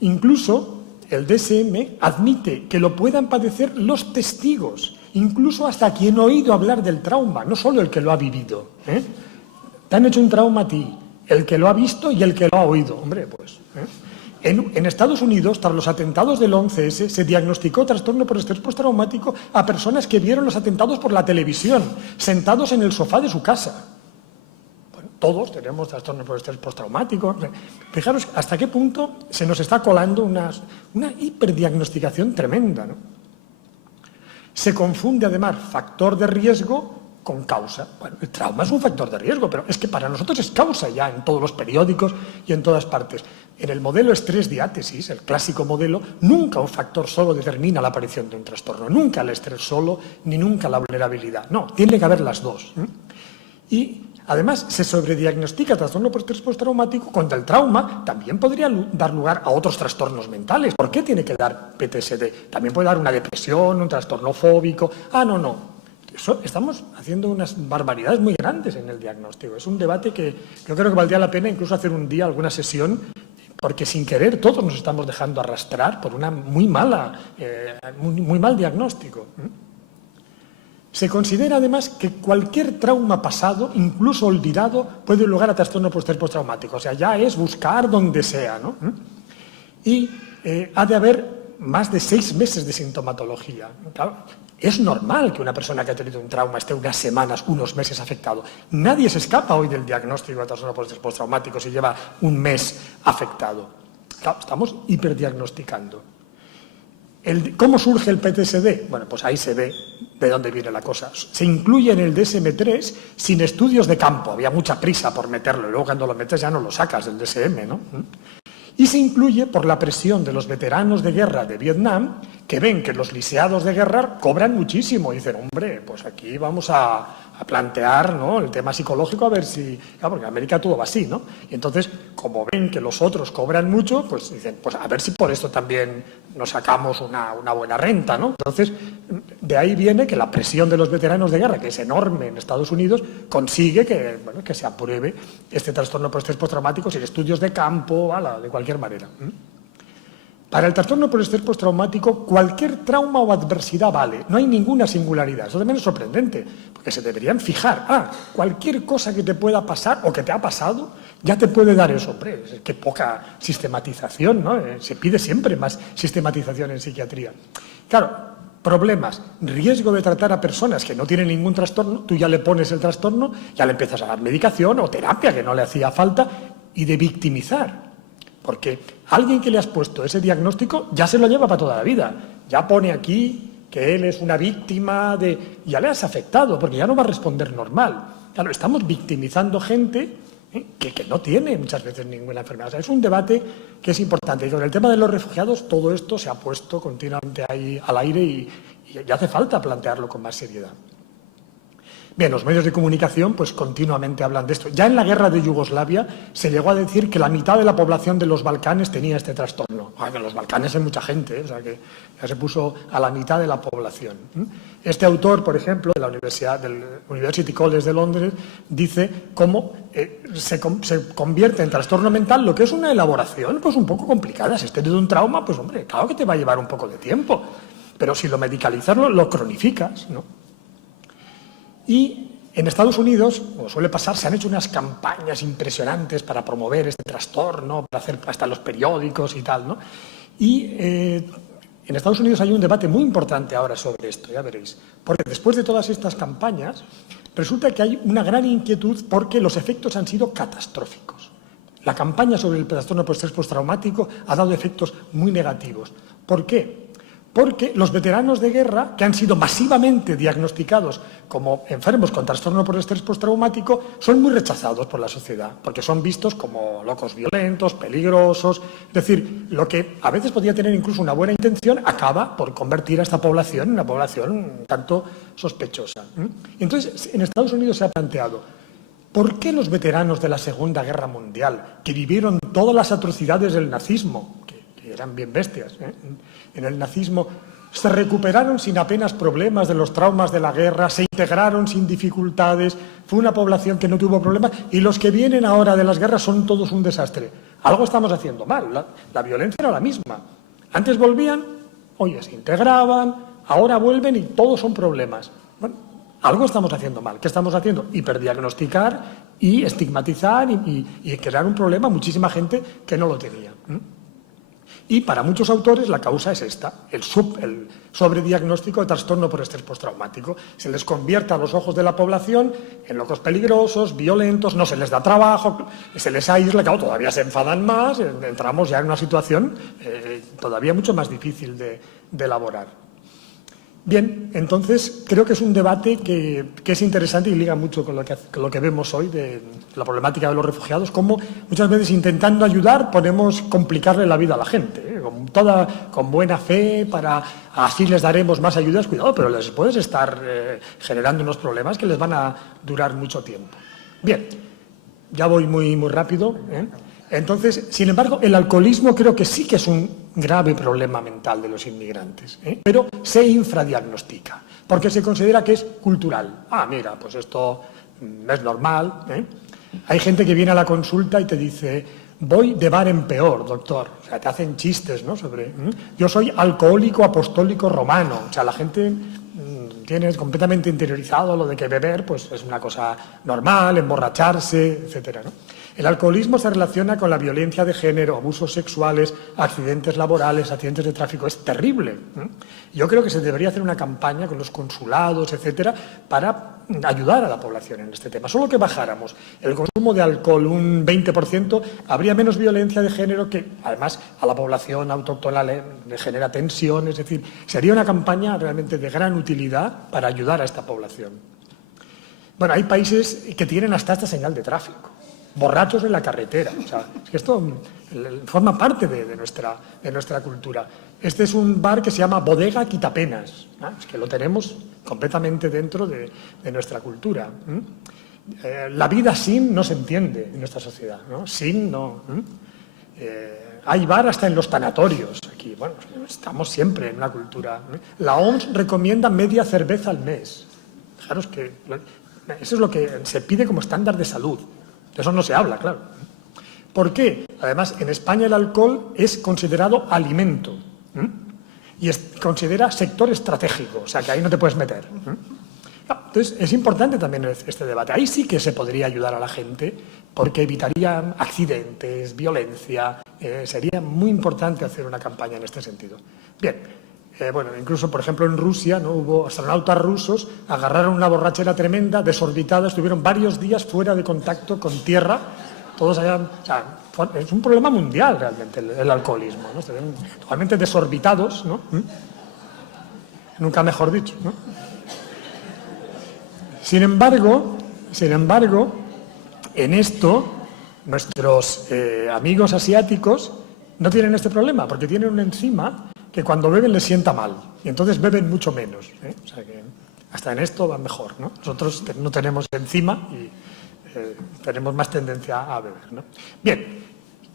Incluso el DSM admite que lo puedan padecer los testigos, incluso hasta quien ha oído hablar del trauma, no solo el que lo ha vivido. Te han hecho un trauma a ti, el que lo ha visto y el que lo ha oído. Hombre, pues... En Estados Unidos, tras los atentados del 11S, se diagnosticó trastorno por estrés postraumático a personas que vieron los atentados por la televisión, sentados en el sofá de su casa. Bueno, todos tenemos trastorno por estrés postraumático. Fijaros hasta qué punto se nos está colando una hiperdiagnosticación tremenda, ¿no? Se confunde además factor de riesgo con causa. Bueno, el trauma es un factor de riesgo, pero es que para nosotros es causa ya en todos los periódicos y en todas partes. En el modelo estrés-diátesis, el clásico modelo, nunca un factor solo determina la aparición de un trastorno, nunca el estrés solo, ni nunca la vulnerabilidad. No, tiene que haber las dos. Y además se sobrediagnostica trastorno por estrés postraumático cuando el trauma también podría dar lugar a otros trastornos mentales. ¿Por qué tiene que dar PTSD? También puede dar una depresión, un trastorno fóbico. No. Estamos haciendo unas barbaridades muy grandes en el diagnóstico. Es un debate que yo creo que valdría la pena incluso hacer un día alguna sesión porque sin querer todos nos estamos dejando arrastrar por una muy mal diagnóstico. Se considera además que cualquier trauma pasado, incluso olvidado, puede dar lugar a trastorno postestrés postraumático. O sea, ya es buscar donde sea, ¿no? Y ha de haber más de 6 meses de sintomatología. Claro, es normal que una persona que ha tenido un trauma esté unas semanas, unos meses afectado. Nadie se escapa hoy del diagnóstico de trastorno postestrés postraumático si lleva un mes afectado. Claro, estamos hiperdiagnosticando. ¿Cómo surge el PTSD? Bueno, pues ahí se ve de dónde viene la cosa. Se incluye en el DSM-3 sin estudios de campo. Había mucha prisa por meterlo y luego cuando lo metes ya no lo sacas del DSM, ¿no? Y se incluye por la presión de los veteranos de guerra de Vietnam que ven que los liceados de guerra cobran muchísimo y dicen, hombre, pues aquí vamos a plantear, ¿no?, el tema psicológico a ver si... Claro, porque en América todo va así, ¿no? Y entonces, como ven que los otros cobran mucho, pues dicen, pues a ver si por esto también nos sacamos una buena renta, ¿no? Entonces, de ahí viene que la presión de los veteranos de guerra, que es enorme en Estados Unidos, consigue que, bueno, que se apruebe este trastorno postestrés postraumático sin estudios de campo, de cualquier manera. Para el trastorno por estrés postraumático, cualquier trauma o adversidad vale. No hay ninguna singularidad. Eso también es sorprendente, porque se deberían fijar. Cualquier cosa que te pueda pasar o que te ha pasado, ya te puede dar eso. Hombre, qué poca sistematización, ¿no? Se pide siempre más sistematización en psiquiatría. Claro, problemas, riesgo de tratar a personas que no tienen ningún trastorno, tú ya le pones el trastorno, ya le empiezas a dar medicación o terapia que no le hacía falta, y de victimizar. Porque alguien que le has puesto ese diagnóstico ya se lo lleva para toda la vida. Ya pone aquí que él es una víctima de... Ya le has afectado, porque ya no va a responder normal. Claro, estamos victimizando gente que no tiene muchas veces ninguna enfermedad. O sea, es un debate que es importante. Y con el tema de los refugiados, todo esto se ha puesto continuamente ahí al aire y hace falta plantearlo con más seriedad. Bien, los medios de comunicación pues continuamente hablan de esto. Ya en la guerra de Yugoslavia se llegó a decir que la mitad de la población de los Balcanes tenía este trastorno. En los Balcanes hay mucha gente, o sea que ya se puso a la mitad de la población. Este autor, por ejemplo, de la del University College de Londres, dice cómo se convierte en trastorno mental lo que es una elaboración pues un poco complicada. Si has tenido un trauma, pues hombre, claro que te va a llevar un poco de tiempo. Pero si lo medicalizas, lo cronificas, ¿no? Y en Estados Unidos, como suele pasar, se han hecho unas campañas impresionantes para promover este trastorno, para hacer hasta los periódicos y tal, ¿no? Y en Estados Unidos hay un debate muy importante ahora sobre esto, ya veréis. Porque después de todas estas campañas, resulta que hay una gran inquietud porque los efectos han sido catastróficos. La campaña sobre el trastorno por estrés postraumático ha dado efectos muy negativos. ¿Por qué? Porque los veteranos de guerra, que han sido masivamente diagnosticados como enfermos con trastorno por estrés postraumático, son muy rechazados por la sociedad, porque son vistos como locos violentos, peligrosos. Es decir, lo que a veces podía tener incluso una buena intención, acaba por convertir a esta población en una población un tanto sospechosa. Entonces, en Estados Unidos se ha planteado, ¿por qué los veteranos de la Segunda Guerra Mundial, que vivieron todas las atrocidades del nazismo, que eran bien bestias, en el nazismo, se recuperaron sin apenas problemas de los traumas de la guerra, se integraron sin dificultades, fue una población que no tuvo problemas, y los que vienen ahora de las guerras son todos un desastre? Algo estamos haciendo mal, la violencia era la misma. Antes volvían, oye, se integraban, ahora vuelven y todos son problemas. Bueno, algo estamos haciendo mal. ¿Qué estamos haciendo? Hiperdiagnosticar y estigmatizar y crear un problema a muchísima gente que no lo tenía. Y para muchos autores la causa es esta, el sobrediagnóstico de trastorno por estrés postraumático. Se les convierte a los ojos de la población en locos peligrosos, violentos, no se les da trabajo, se les aísla, claro, todavía se enfadan más, entramos ya en una situación todavía mucho más difícil de elaborar. Bien, entonces creo que es un debate que es interesante y liga mucho con lo que vemos hoy de la problemática de los refugiados, cómo muchas veces intentando ayudar podemos complicarle la vida a la gente, con buena fe, así les daremos más ayudas, cuidado, pero les puedes estar generando unos problemas que les van a durar mucho tiempo. Bien, ya voy muy rápido, Entonces, sin embargo, el alcoholismo creo que sí que es un grave problema mental de los inmigrantes, pero se infradiagnostica, porque se considera que es cultural. Mira, pues esto es normal. Hay gente que viene a la consulta y te dice, voy de bar en peor, doctor. O sea, te hacen chistes, ¿no? Sobre, yo soy alcohólico apostólico romano. O sea, la gente tiene completamente interiorizado lo de que beber pues es una cosa normal, emborracharse, etcétera, ¿no? El alcoholismo se relaciona con la violencia de género, abusos sexuales, accidentes laborales, accidentes de tráfico. Es terrible. Yo creo que se debería hacer una campaña con los consulados, etcétera, para ayudar a la población en este tema. Solo que bajáramos el consumo de alcohol un 20%, habría menos violencia de género que, además, a la población autóctona le genera tensión. Es decir, sería una campaña realmente de gran utilidad para ayudar a esta población. Bueno, hay países que tienen hasta esta señal de tráfico. Borrachos en la carretera. O sea, es que esto forma parte de nuestra cultura. Este es un bar que se llama Bodega Quitapenas. Es que lo tenemos completamente dentro de nuestra cultura. La vida sin no se entiende en nuestra sociedad, ¿no? Sin no. Hay bar hasta en los tanatorios aquí. Bueno, estamos siempre en una cultura. La OMS recomienda media cerveza al mes. Fijaros que eso es lo que se pide como estándar de salud. De eso no se habla, claro. ¿Por qué? Además, en España el alcohol es considerado alimento y considera sector estratégico, o sea que ahí no te puedes meter. Entonces, es importante también este debate. Ahí sí que se podría ayudar a la gente porque evitaría accidentes, violencia. Sería muy importante hacer una campaña en este sentido. Bien. Bueno, incluso, por ejemplo, en Rusia, ¿no? Hubo astronautas rusos, agarraron una borrachera tremenda, desorbitada, estuvieron varios días fuera de contacto con tierra. Todos allá, o sea, es un problema mundial realmente el alcoholismo, ¿no? Estuvieron totalmente desorbitados, ¿no? Nunca mejor dicho, ¿no? Sin embargo, en esto, nuestros amigos asiáticos no tienen este problema, porque tienen una enzima que cuando beben les sienta mal, y entonces beben mucho menos. O sea que hasta en esto van mejor, ¿no? Nosotros no tenemos enzima y tenemos más tendencia a beber, ¿no? Bien,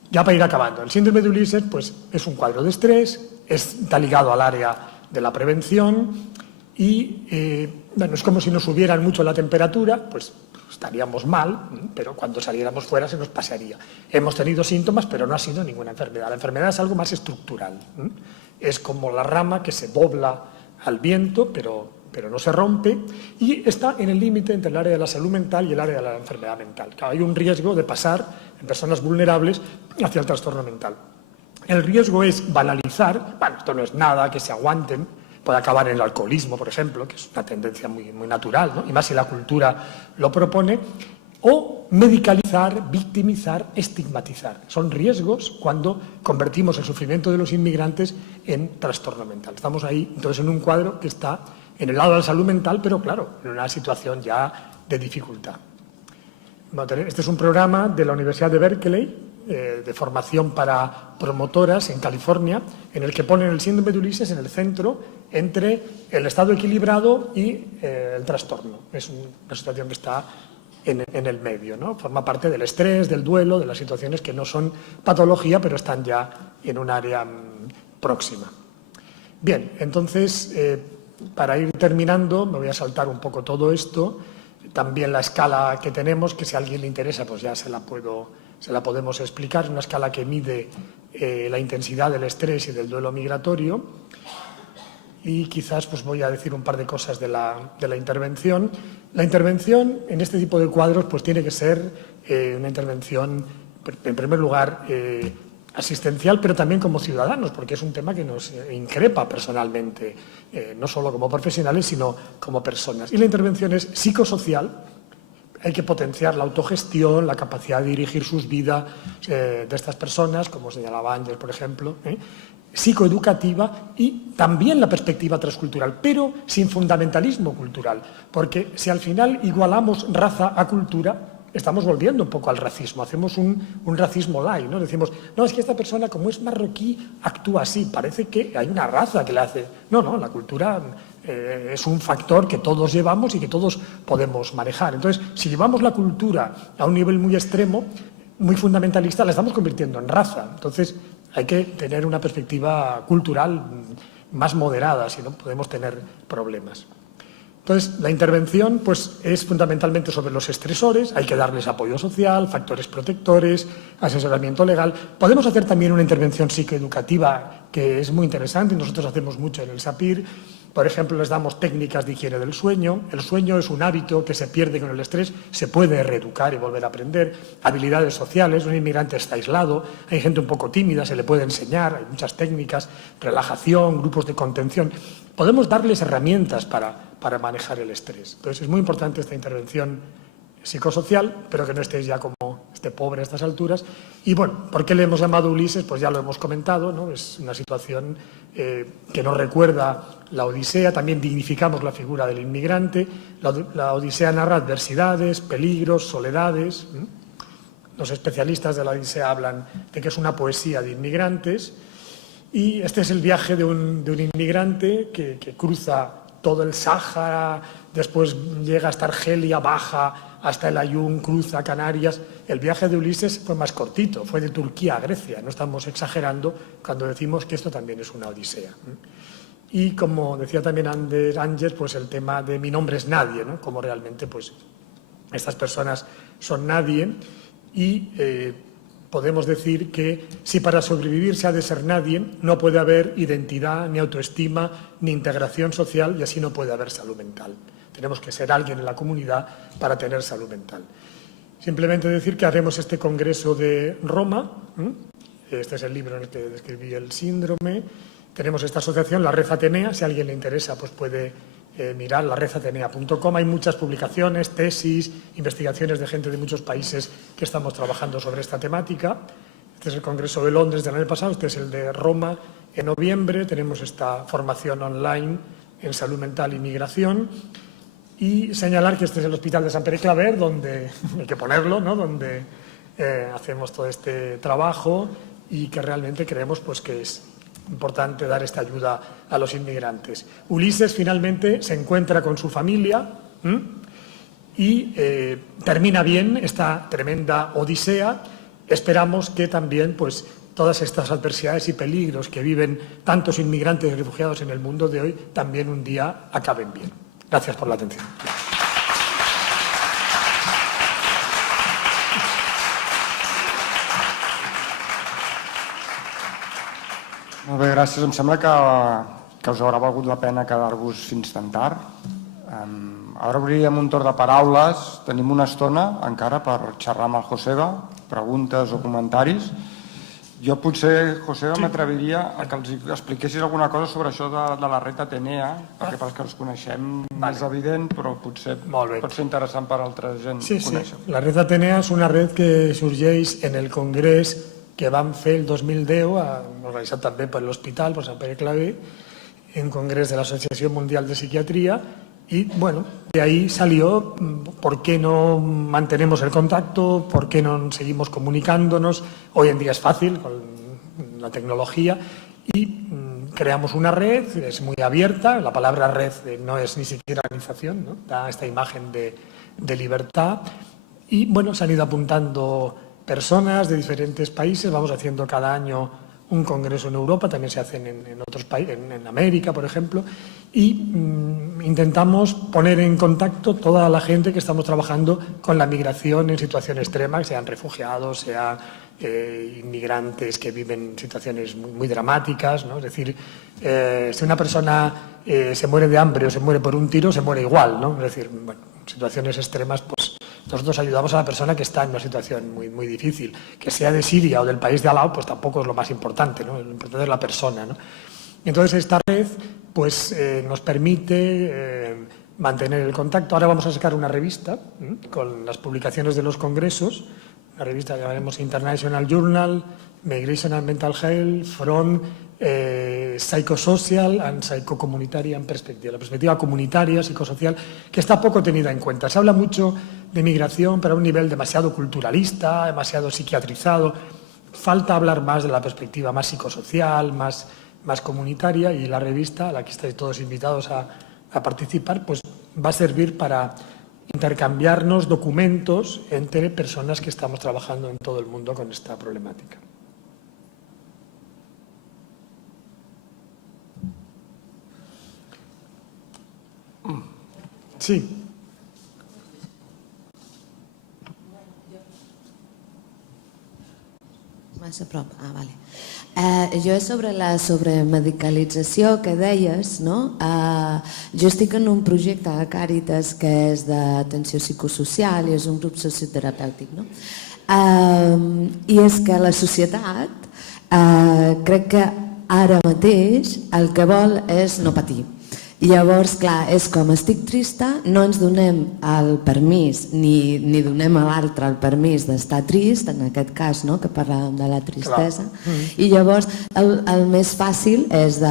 ya para ir acabando. El síndrome de Ulises pues, es un cuadro de estrés, está ligado al área de la prevención y bueno, es como si nos subieran mucho la temperatura, pues estaríamos mal, pero cuando saliéramos fuera se nos pasaría. Hemos tenido síntomas, pero no ha sido ninguna enfermedad. La enfermedad es algo más estructural. Es como la rama que se dobla al viento, pero no se rompe, y está en el límite entre el área de la salud mental y el área de la enfermedad mental. Hay un riesgo de pasar en personas vulnerables hacia el trastorno mental. El riesgo es banalizar, bueno, esto no es nada, que se aguanten, puede acabar en el alcoholismo, por ejemplo, que es una tendencia muy, muy natural, ¿no? Y más si la cultura lo propone, o medicalizar, victimizar, estigmatizar. Son riesgos cuando convertimos el sufrimiento de los inmigrantes en trastorno mental. Estamos ahí, entonces, en un cuadro que está en el lado de la salud mental, pero claro, en una situación ya de dificultad. Este es un programa de la Universidad de Berkeley, de formación para promotoras en California, en el que ponen el síndrome de Ulises en el centro entre el estado equilibrado y el trastorno. Es una situación que está en el medio, ¿no? Forma parte del estrés, del duelo, de las situaciones que no son patología, pero están ya en un área próxima. Bien, entonces, para ir terminando, me voy a saltar un poco todo esto. También la escala que tenemos, que si a alguien le interesa, pues ya se la podemos explicar. Una escala que mide la intensidad del estrés y del duelo migratorio. Y quizás pues voy a decir un par de cosas de la intervención. La intervención en este tipo de cuadros pues tiene que ser una intervención, en primer lugar, asistencial, pero también como ciudadanos, porque es un tema que nos increpa personalmente, no solo como profesionales, sino como personas. Y la intervención es psicosocial. Hay que potenciar la autogestión, la capacidad de dirigir sus vidas de estas personas, como señalaba Ángel, por ejemplo, psicoeducativa y también la perspectiva transcultural, pero sin fundamentalismo cultural, porque si al final igualamos raza a cultura, estamos volviendo un poco al racismo, hacemos un racismo light, ¿no? Decimos, no, es que esta persona como es marroquí actúa así, parece que hay una raza que le hace. No, la cultura es un factor que todos llevamos y que todos podemos manejar. Entonces, si llevamos la cultura a un nivel muy extremo, muy fundamentalista, la estamos convirtiendo en raza. Entonces, hay que tener una perspectiva cultural más moderada, si no podemos tener problemas. Entonces, la intervención pues, es fundamentalmente sobre los estresores, hay que darles apoyo social, factores protectores, asesoramiento legal. Podemos hacer también una intervención psicoeducativa que es muy interesante, nosotros hacemos mucho en el SAPIR. Por ejemplo, les damos técnicas de higiene del sueño. El sueño es un hábito que se pierde con el estrés, se puede reeducar y volver a aprender. Habilidades sociales, un inmigrante está aislado, hay gente un poco tímida, se le puede enseñar, hay muchas técnicas, relajación, grupos de contención. Podemos darles herramientas para manejar el estrés. Entonces, es muy importante esta intervención psicosocial, pero que no estéis ya como este pobre a estas alturas. Y bueno, ¿por qué le hemos llamado Ulises? Pues ya lo hemos comentado, ¿no? Es una situación que nos recuerda la Odisea, también dignificamos la figura del inmigrante. La Odisea narra adversidades, peligros, soledades. Los especialistas de la Odisea hablan de que es una poesía de inmigrantes. Y este es el viaje de un inmigrante que cruza todo el Sáhara, después llega hasta Argelia, baja hasta el Ayun, cruza Canarias. El viaje de Ulises fue más cortito, fue de Turquía a Grecia. No estamos exagerando cuando decimos que esto también es una odisea. Y como decía también Ángel, pues el tema de mi nombre es nadie, ¿no? Como realmente pues estas personas son nadie y podemos decir que si para sobrevivir se ha de ser nadie, no puede haber identidad, ni autoestima, ni integración social y así no puede haber salud mental. Tenemos que ser alguien en la comunidad para tener salud mental. Simplemente decir que haremos este congreso de Roma. Este es el libro en el que describí el síndrome. Tenemos esta asociación, la Red Atenea. Si a alguien le interesa, pues puede mirar la redatenea.com. Hay muchas publicaciones, tesis, investigaciones de gente de muchos países que estamos trabajando sobre esta temática. Este es el Congreso de Londres del año pasado, este es el de Roma en noviembre. Tenemos esta formación online en salud mental y migración. Y señalar que este es el Hospital de Sant Pere Claver, donde hay que ponerlo, ¿no? Donde hacemos todo este trabajo y que realmente creemos pues, que es importante dar esta ayuda a los inmigrantes. Ulises finalmente se encuentra con su familia y termina bien esta tremenda odisea. Esperamos que también pues, todas estas adversidades y peligros que viven tantos inmigrantes y refugiados en el mundo de hoy también un día acaben bien. Gracias por la atención. Molt bé, gràcies. Em sembla que us haurà valgut la pena quedar-vos fins tan tard. Ara obrirem un torn de paraules. Tenim una estona encara per xerrar amb el Joseba, preguntes o comentaris. Jo potser, Joseba, m'atreviria a que els expliquessis alguna cosa sobre això de la Red Atenea, perquè pels que els coneixem és evident, però potser pot ser interessant per altra gent conèixer. La Red Atenea és una red que sorgeix en el congrés que vam fer el 2010, organitzat també per l'Hospital, per Sant Pere Claver, en congrés de la Asociación Mundial de Psiquiatría. Y bueno, de ahí salió por qué no mantenemos el contacto, por qué no seguimos comunicándonos. Hoy en día es fácil con la tecnología y creamos una red, es muy abierta. La palabra red no es ni siquiera organización, ¿no? Da esta imagen de libertad. Y bueno, se han ido apuntando personas de diferentes países. Vamos haciendo cada año un congreso en Europa, también se hacen en otros países, en América, por ejemplo, y intentamos poner en contacto toda la gente que estamos trabajando con la migración en situación extrema, sean refugiados, sean inmigrantes que viven situaciones muy dramáticas, ¿no? Es decir, si una persona se muere de hambre o se muere por un tiro, se muere igual, ¿no? Es decir, bueno, situaciones extremas, pues nosotros ayudamos a la persona que está en una situación muy difícil. Que sea de Siria o del país de al lado, pues tampoco es lo más importante, ¿no? Lo importante es la persona, ¿no? Entonces esta red pues, nos permite mantener el contacto. Ahora vamos a sacar una revista con las publicaciones de los congresos, una revista que llamaremos International Journal, Migration and Mental Health, from Psychosocial and Psychocomunitarian Perspective, la perspectiva comunitaria, psicosocial, que está poco tenida en cuenta. Se habla mucho de migración, pero a un nivel demasiado culturalista, demasiado psiquiatrizado. Falta hablar más de la perspectiva más psicosocial, más comunitaria, y la revista, a la que estáis todos invitados a participar, pues va a servir para intercambiarnos documentos entre personas que estamos trabajando en todo el mundo con esta problemática. Sí. Massa a prop, vale. Jo sobre la sobremedicalització que deies, no? Jo estic en un projecte a Càritas que és d'atenció psicosocial i és un grup socioterapèutic, no? I és que la societat crec que ara mateix el que vol és no patir. I llavors, clar, és com estic trista, no ens donem el permís, ni donem a l'altre el permís d'estar trist, en aquest cas, no?, que parlàvem de la tristesa. I llavors el més fàcil és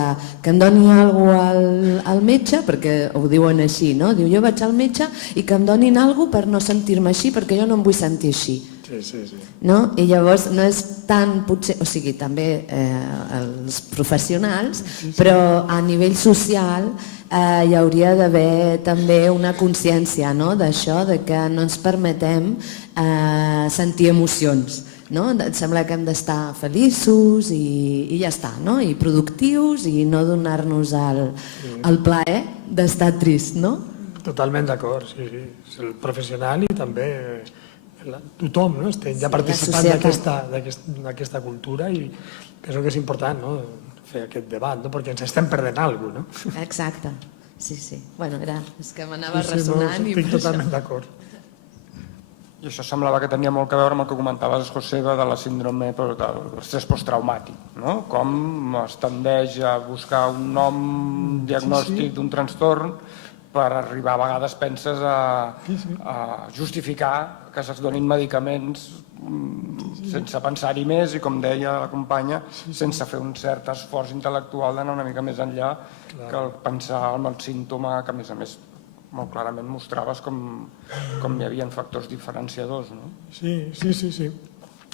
que em doni alguna cosa al metge, perquè ho diuen així, no? Diu, jo vaig al metge i que em donin alguna cosa per no sentir-me així, perquè jo no em vull sentir així. Sí. No? I llavors no és tant potser, o sigui, també els professionals, però a nivell social hi hauria d'haver també una consciència, no?, d'això, de que no ens permetem sentir emocions. No? Em sembla que hem d'estar feliços i ja està, no? I productius i no donar-nos el plaer d'estar trist, no? Totalment d'acord, sí. És el professional i també tothom, no? Estem ja participant d'aquesta cultura i penso que és important, no?, fer aquest debat, no?, perquè ens estem perdent alguna cosa, no? Exacte, sí. Bueno, és que m'anava ressonant i per estic totalment d'acord. I això semblava que tenia molt a veure amb el que comentaves, Joseba, de la síndrome de l'estrès postraumàtic, no? Com es tendeix a buscar un nom diagnòstic d'un trastorn per arribar, a vegades penses, a justificar que se'ls donin medicaments sense pensar-hi més i, com deia la companya, sense fer un cert esforç intel·lectual d'anar una mica més enllà que el pensar en el símptoma, que a més molt clarament mostraves com hi havia factors diferenciadors, no? Sí.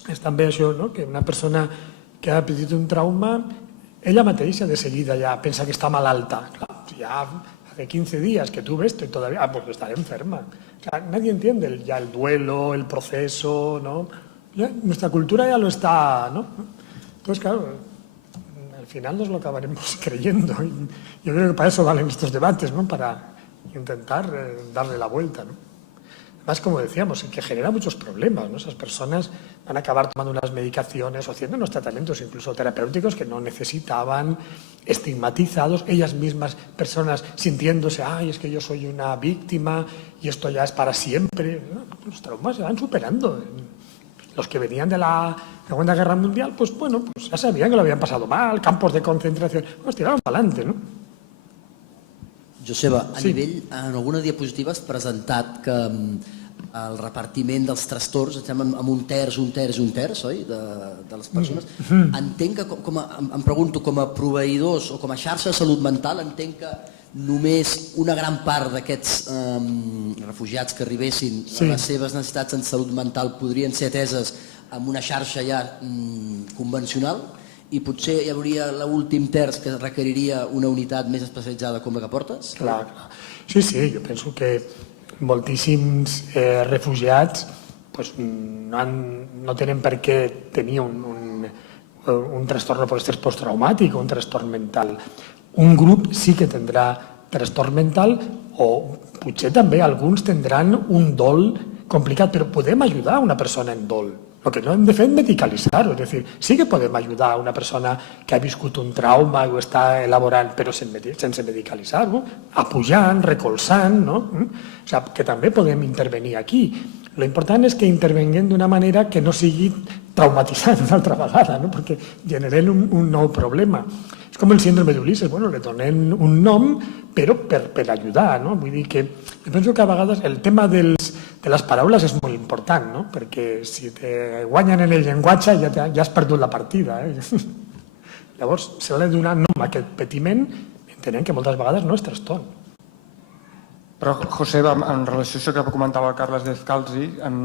És també això, no?, que una persona que ha patit un trauma, ella mateixa de seguida ja pensa que està malalta. Clar, ja hace 15 días que tuve esto y todavía, pues estaré enferma. Claro, nadie entiende ya el duelo, el proceso, ¿no? Ya, nuestra cultura ya lo está, ¿no? Entonces, claro, al final nos lo acabaremos creyendo. Y yo creo que para eso valen estos debates, ¿no? Para intentar darle la vuelta, ¿no? Además, como decíamos, que genera muchos problemas, ¿no? Esas personas van a acabar tomando unas medicaciones o haciendo unos tratamientos incluso terapéuticos que no necesitaban, estigmatizados, ellas mismas, personas sintiéndose, ay, es que yo soy una víctima y esto ya es para siempre. ¿No? Los traumas se van superando. Los que venían de la Segunda Guerra Mundial, pues bueno, pues ya sabían que lo habían pasado mal, campos de concentración, pues tiraron para adelante, ¿no? Joseba, en alguna diapositiva has presentat que el repartiment dels trastorns estem amb un terç, oi, de les persones. Entenc que, em pregunto, com a proveïdors o com a xarxa de salut mental, entenc que només una gran part d'aquests refugiats que arribessin a les seves necessitats en salut mental podrien ser ateses amb una xarxa ja convencional, i potser hi hauria l'últim terç que requeriria una unitat més especialitzada com la que portes? Clar. Sí, jo penso que moltíssims refugiats no tenen per què tenir un trastorn per estrès postraumàtic o un trastorn mental. Un grup sí que tindrà trastorn mental o potser també alguns tindran un dol complicat, però podem ajudar a una persona en dol. Lo que no hem de fer és medicalitzar-ho, és a dir, sí que podem ajudar a una persona que ha viscut un trauma i ho està elaborant, però sense medicalitzar-ho, apujant, recolzant, no? O sigui, que també podem intervenir aquí. Lo important és que intervenguem d'una manera que no sigui traumatitzant una altra vegada, no? Perquè generem un nou problema. És com el síndrome d'Ulisses, bueno, li donem un nom, però per ajudar, no? Vull dir que jo penso que a vegades el tema de les paraules és molt important, no? Perquè si te guanyen en el llenguatge ja has perdut la partida. Llavors, s'ha de donar nom a aquest patiment, entenent que moltes vegades no és trastorn. Però, Joseba, en relació a això que comentava el Carles Descalzi, em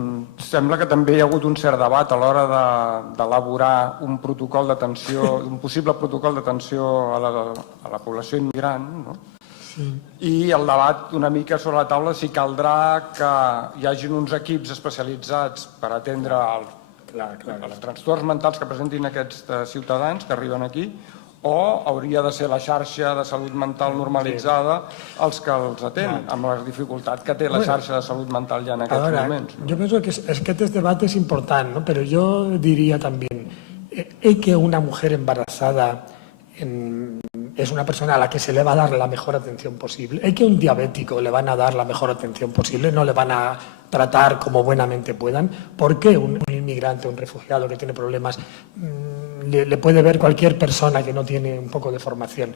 sembla que també hi ha hagut un cert debat a l'hora d'elaborar un protocol d'atenció, un possible protocol d'atenció a la població immigrant, no? I el debat una mica sobre la taula si caldrà que hi hagin uns equips especialitzats per atendre els trastorns mentals que presentin aquests ciutadans que arriben aquí, o hauria de ser la xarxa de salut mental normalitzada els que els atén, amb la dificultat que té la xarxa de salut mental ja en aquests moments. Yo pienso que este debate es importante, ¿no? Pero yo diría también, que una mujer embarazada es una persona a la que se le va a dar la mejor atención posible, que a un diabético le van a dar la mejor atención posible, no le van a tratar como buenamente puedan. ¿Por qué un inmigrante, un refugiado que tiene problemas, le puede ver cualquier persona que no tiene un poco de formación?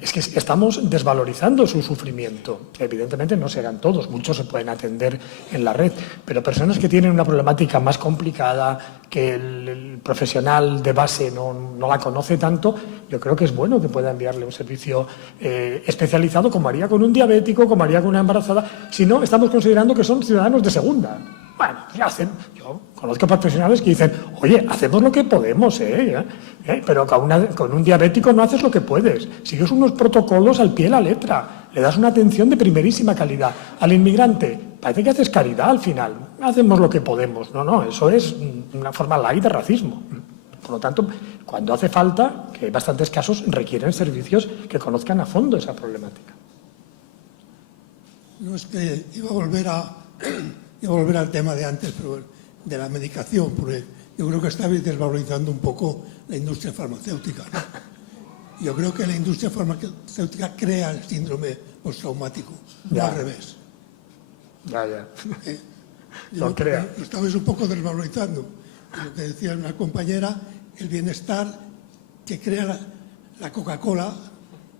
Es que estamos desvalorizando su sufrimiento. Evidentemente no serán todos, muchos se pueden atender en la red, pero personas que tienen una problemática más complicada, que el profesional de base no la conoce tanto, yo creo que es bueno que pueda enviarle un servicio especializado, como haría con un diabético, como haría con una embarazada. Si no, estamos considerando que son ciudadanos de segunda. Bueno, yo conozco profesionales que dicen, oye, hacemos lo que podemos, pero con un diabético no haces lo que puedes. Sigues unos protocolos al pie de la letra, le das una atención de primerísima calidad. Al inmigrante, parece que haces caridad al final. Hacemos lo que podemos. No, eso es una forma light de racismo. Por lo tanto, cuando hace falta, que hay bastantes casos, requieren servicios que conozcan a fondo esa problemática. No, es que iba a volver al tema de antes, pero de la medicación, porque yo creo que estabais desvalorizando un poco la industria farmacéutica, ¿no? Yo creo que la industria farmacéutica crea el síndrome postraumático, no al revés. Ya. Lo crea. Lo estabais un poco desvalorizando. Lo que decía una compañera, el bienestar que crea la Coca-Cola,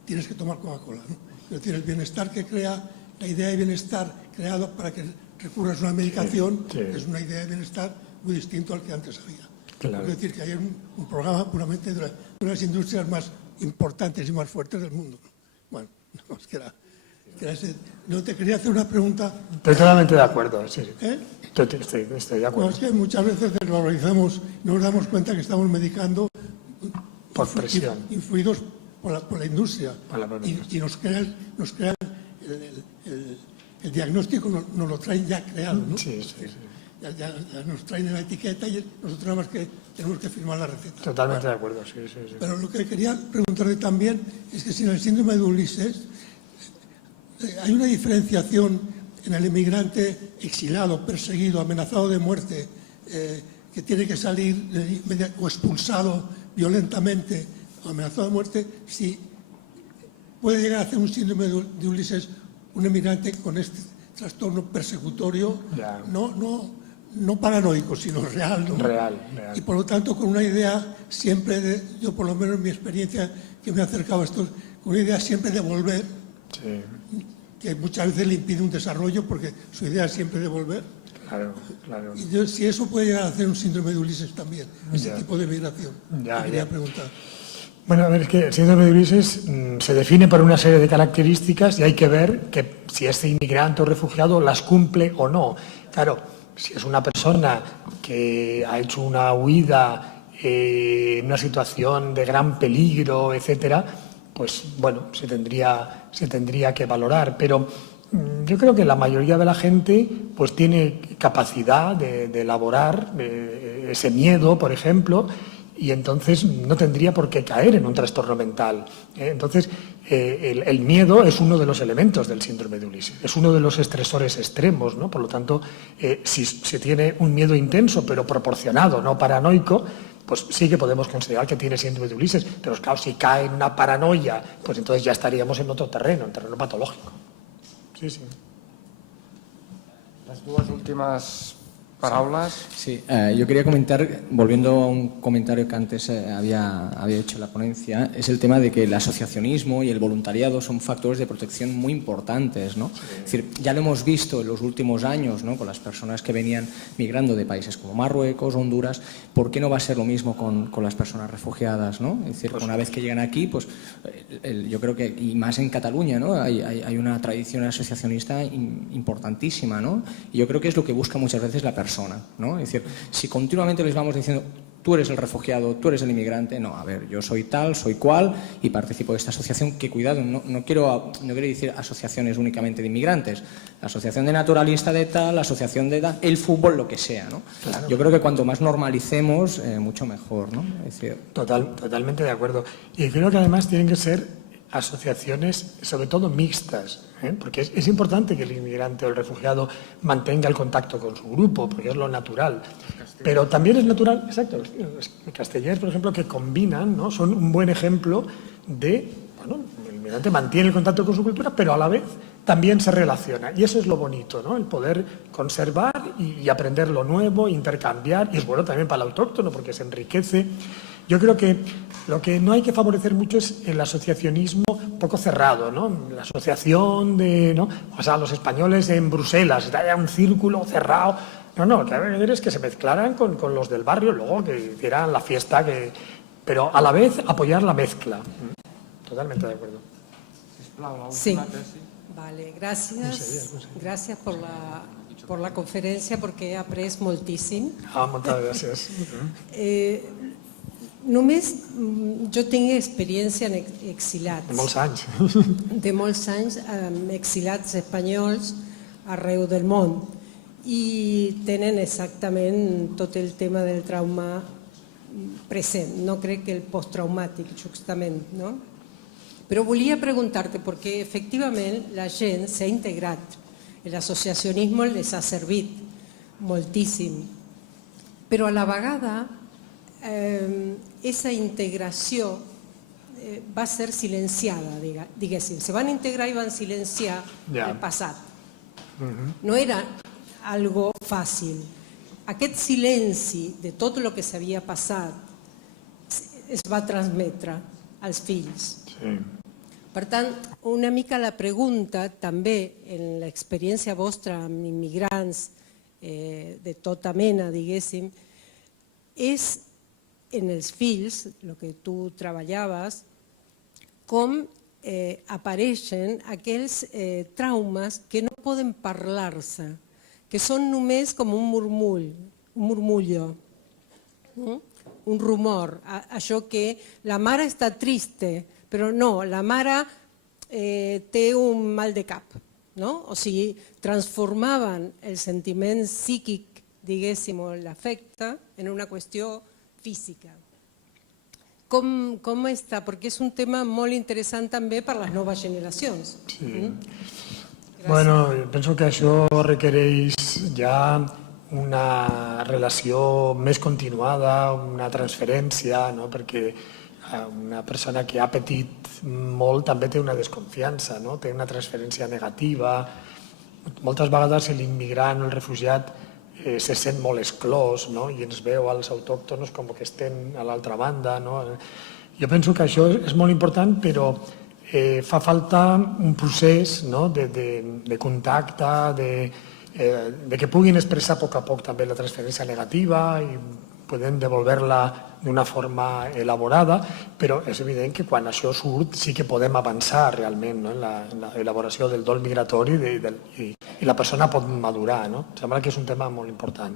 tienes que tomar Coca-Cola, ¿no? Es decir, el bienestar que crea, la idea de bienestar creado para que recurras a una medicación, es una idea de bienestar muy distinto al que antes había. Claro. Es decir, que hay un programa puramente de las industrias más importantes y más fuertes del mundo. Bueno, no, es que no te quería hacer una pregunta. Estoy totalmente de acuerdo, sí. Estoy de acuerdo. No, es que muchas veces desvalorizamos, no nos damos cuenta que estamos medicando por presión, influidos por la industria, y nos crean el diagnóstico, nos lo traen ya creado, ¿no? Sí. Ya nos traen en la etiqueta y nosotros nada más que tenemos que firmar la receta. Totalmente de acuerdo, sí. Pero lo que quería preguntarle también es que si en el síndrome de Ulises hay una diferenciación en el inmigrante exilado, perseguido, amenazado de muerte, que tiene que salir o expulsado violentamente o amenazado de muerte, si puede llegar a hacer un síndrome de Ulises un inmigrante con este trastorno persecutorio, no paranoico, sino real, ¿no? Real. Y por lo tanto con una idea siempre yo por lo menos en mi experiencia que me he acercado a esto, con una idea siempre de volver, que muchas veces le impide un desarrollo porque su idea es siempre de volver. Claro. Y si eso puede llegar a hacer un síndrome de Ulises también, ese tipo de migración. Quería preguntar. Bueno, a ver, es que el síndrome de Ulises se define por una serie de características y hay que ver que si este inmigrante o refugiado las cumple o no. Claro, si es una persona que ha hecho una huida en una situación de gran peligro, etcétera, pues bueno, se tendría que valorar. Pero yo creo que la mayoría de la gente pues tiene capacidad de elaborar ese miedo, por ejemplo, y entonces no tendría por qué caer en un trastorno mental. Entonces, el miedo es uno de los elementos del síndrome de Ulises, es uno de los estresores extremos, ¿no? Por lo tanto, si se tiene un miedo intenso, pero proporcionado, no paranoico, pues sí que podemos considerar que tiene síndrome de Ulises, pero claro, si cae en una paranoia, pues entonces ya estaríamos en otro terreno, en terreno patológico. Sí. Las dues últimas paraules. Sí, yo quería comentar, volviendo a un comentario que antes había hecho la ponencia, es el tema de que el asociacionismo y el voluntariado son factores de protección muy importantes, ¿no? Es decir, ya lo hemos visto en los últimos años, ¿no? Con las personas que venían migrando de países como Marruecos, Honduras. ¿Por qué no va a ser lo mismo con las personas refugiadas, ¿no? Es decir, una vez que llegan aquí, pues yo creo que, y más en Cataluña, ¿no? Hay una tradición asociacionista importantísima, ¿no? Y yo creo que es lo que busca muchas veces la persona, ¿no? Es decir, si continuamente les vamos diciendo tú eres el refugiado, tú eres el inmigrante. No, a ver, yo soy tal, soy cual y participo de esta asociación. Que cuidado, no quiero decir asociaciones únicamente de inmigrantes, la asociación de naturalista de tal, la asociación de tal, el fútbol, lo que sea, ¿no? Claro. Yo creo que cuanto más normalicemos, mucho mejor, ¿no? Es decir, Totalmente de acuerdo. Y creo que además tienen que ser asociaciones, sobre todo mixtas, porque es importante que el inmigrante o el refugiado mantenga el contacto con su grupo, porque es lo natural. Pero también es natural, exacto, los castellanes, por ejemplo, que combinan, ¿no? Son un buen ejemplo de, bueno, el inmigrante mantiene el contacto con su cultura, pero a la vez también se relaciona. Y eso es lo bonito, ¿no? El poder conservar y aprender lo nuevo, intercambiar, y es bueno también para el autóctono, porque se enriquece. Yo creo que lo que no hay que favorecer mucho es el asociacionismo poco cerrado, ¿no? La asociación de, ¿no? O sea, los españoles en Bruselas, haya un círculo cerrado. No, lo que hay que ver es que se mezclaran con los del barrio, luego que hicieran la fiesta, pero a la vez apoyar la mezcla. Totalmente de acuerdo. Sí, vale, gracias. Gracias por la conferència, perquè he après moltíssim. Moltes gràcies. Només jo tinc experiència en exilats. De molts anys. De molts anys, amb exilats espanyols arreu del món. I tenen exactament tot el tema del trauma present. No crec que el posttraumàtic, justament, no? Però volia preguntar-te, perquè efectivament la gent s'ha integrat. L'associacionisme les ha servit moltíssim. Però a la vegada, aquesta integració va ser silenciada, diguéssim. Se van integrar i van silenciar el passat. No era algo fàcil. Aquest silenci de tot el que s'havia passat es va transmetre als fills. Per tant, una mica la pregunta també en l'experiència vostra amb immigrants de tota mena, diguéssim, és en els fills, el que tu treballaves, com apareixen aquells traumes que no poden parlar-se, que són només com un murmullo, un rumor. Això que la mare està triste, però no, la mare té un mal de cap. O sigui, transformaven el sentiment psíquic, diguéssim, o l'afecte, en una qüestió física. Com està? Perquè és un tema molt interessant també per a les noves generacions. Bueno, penso que això requereix ja una relació més continuada, una transferència, perquè una persona que ha patit molt també té una desconfiança, té una transferència negativa. Moltes vegades l'immigrant o el refugiat se sent molt exclòs i ens veu als autòctonos com que estem a l'altra banda. Jo penso que això és molt important, però fa falta un procés de contacte, de que puguin expressar a poc també la transferència negativa i podem devolver-la d'una forma elaborada, però és evident que quan això surt sí que podem avançar realment en l'elaboració del dol migratori i la persona pot madurar. Em sembla que és un tema molt important.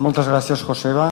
Moltes gràcies, Joseba.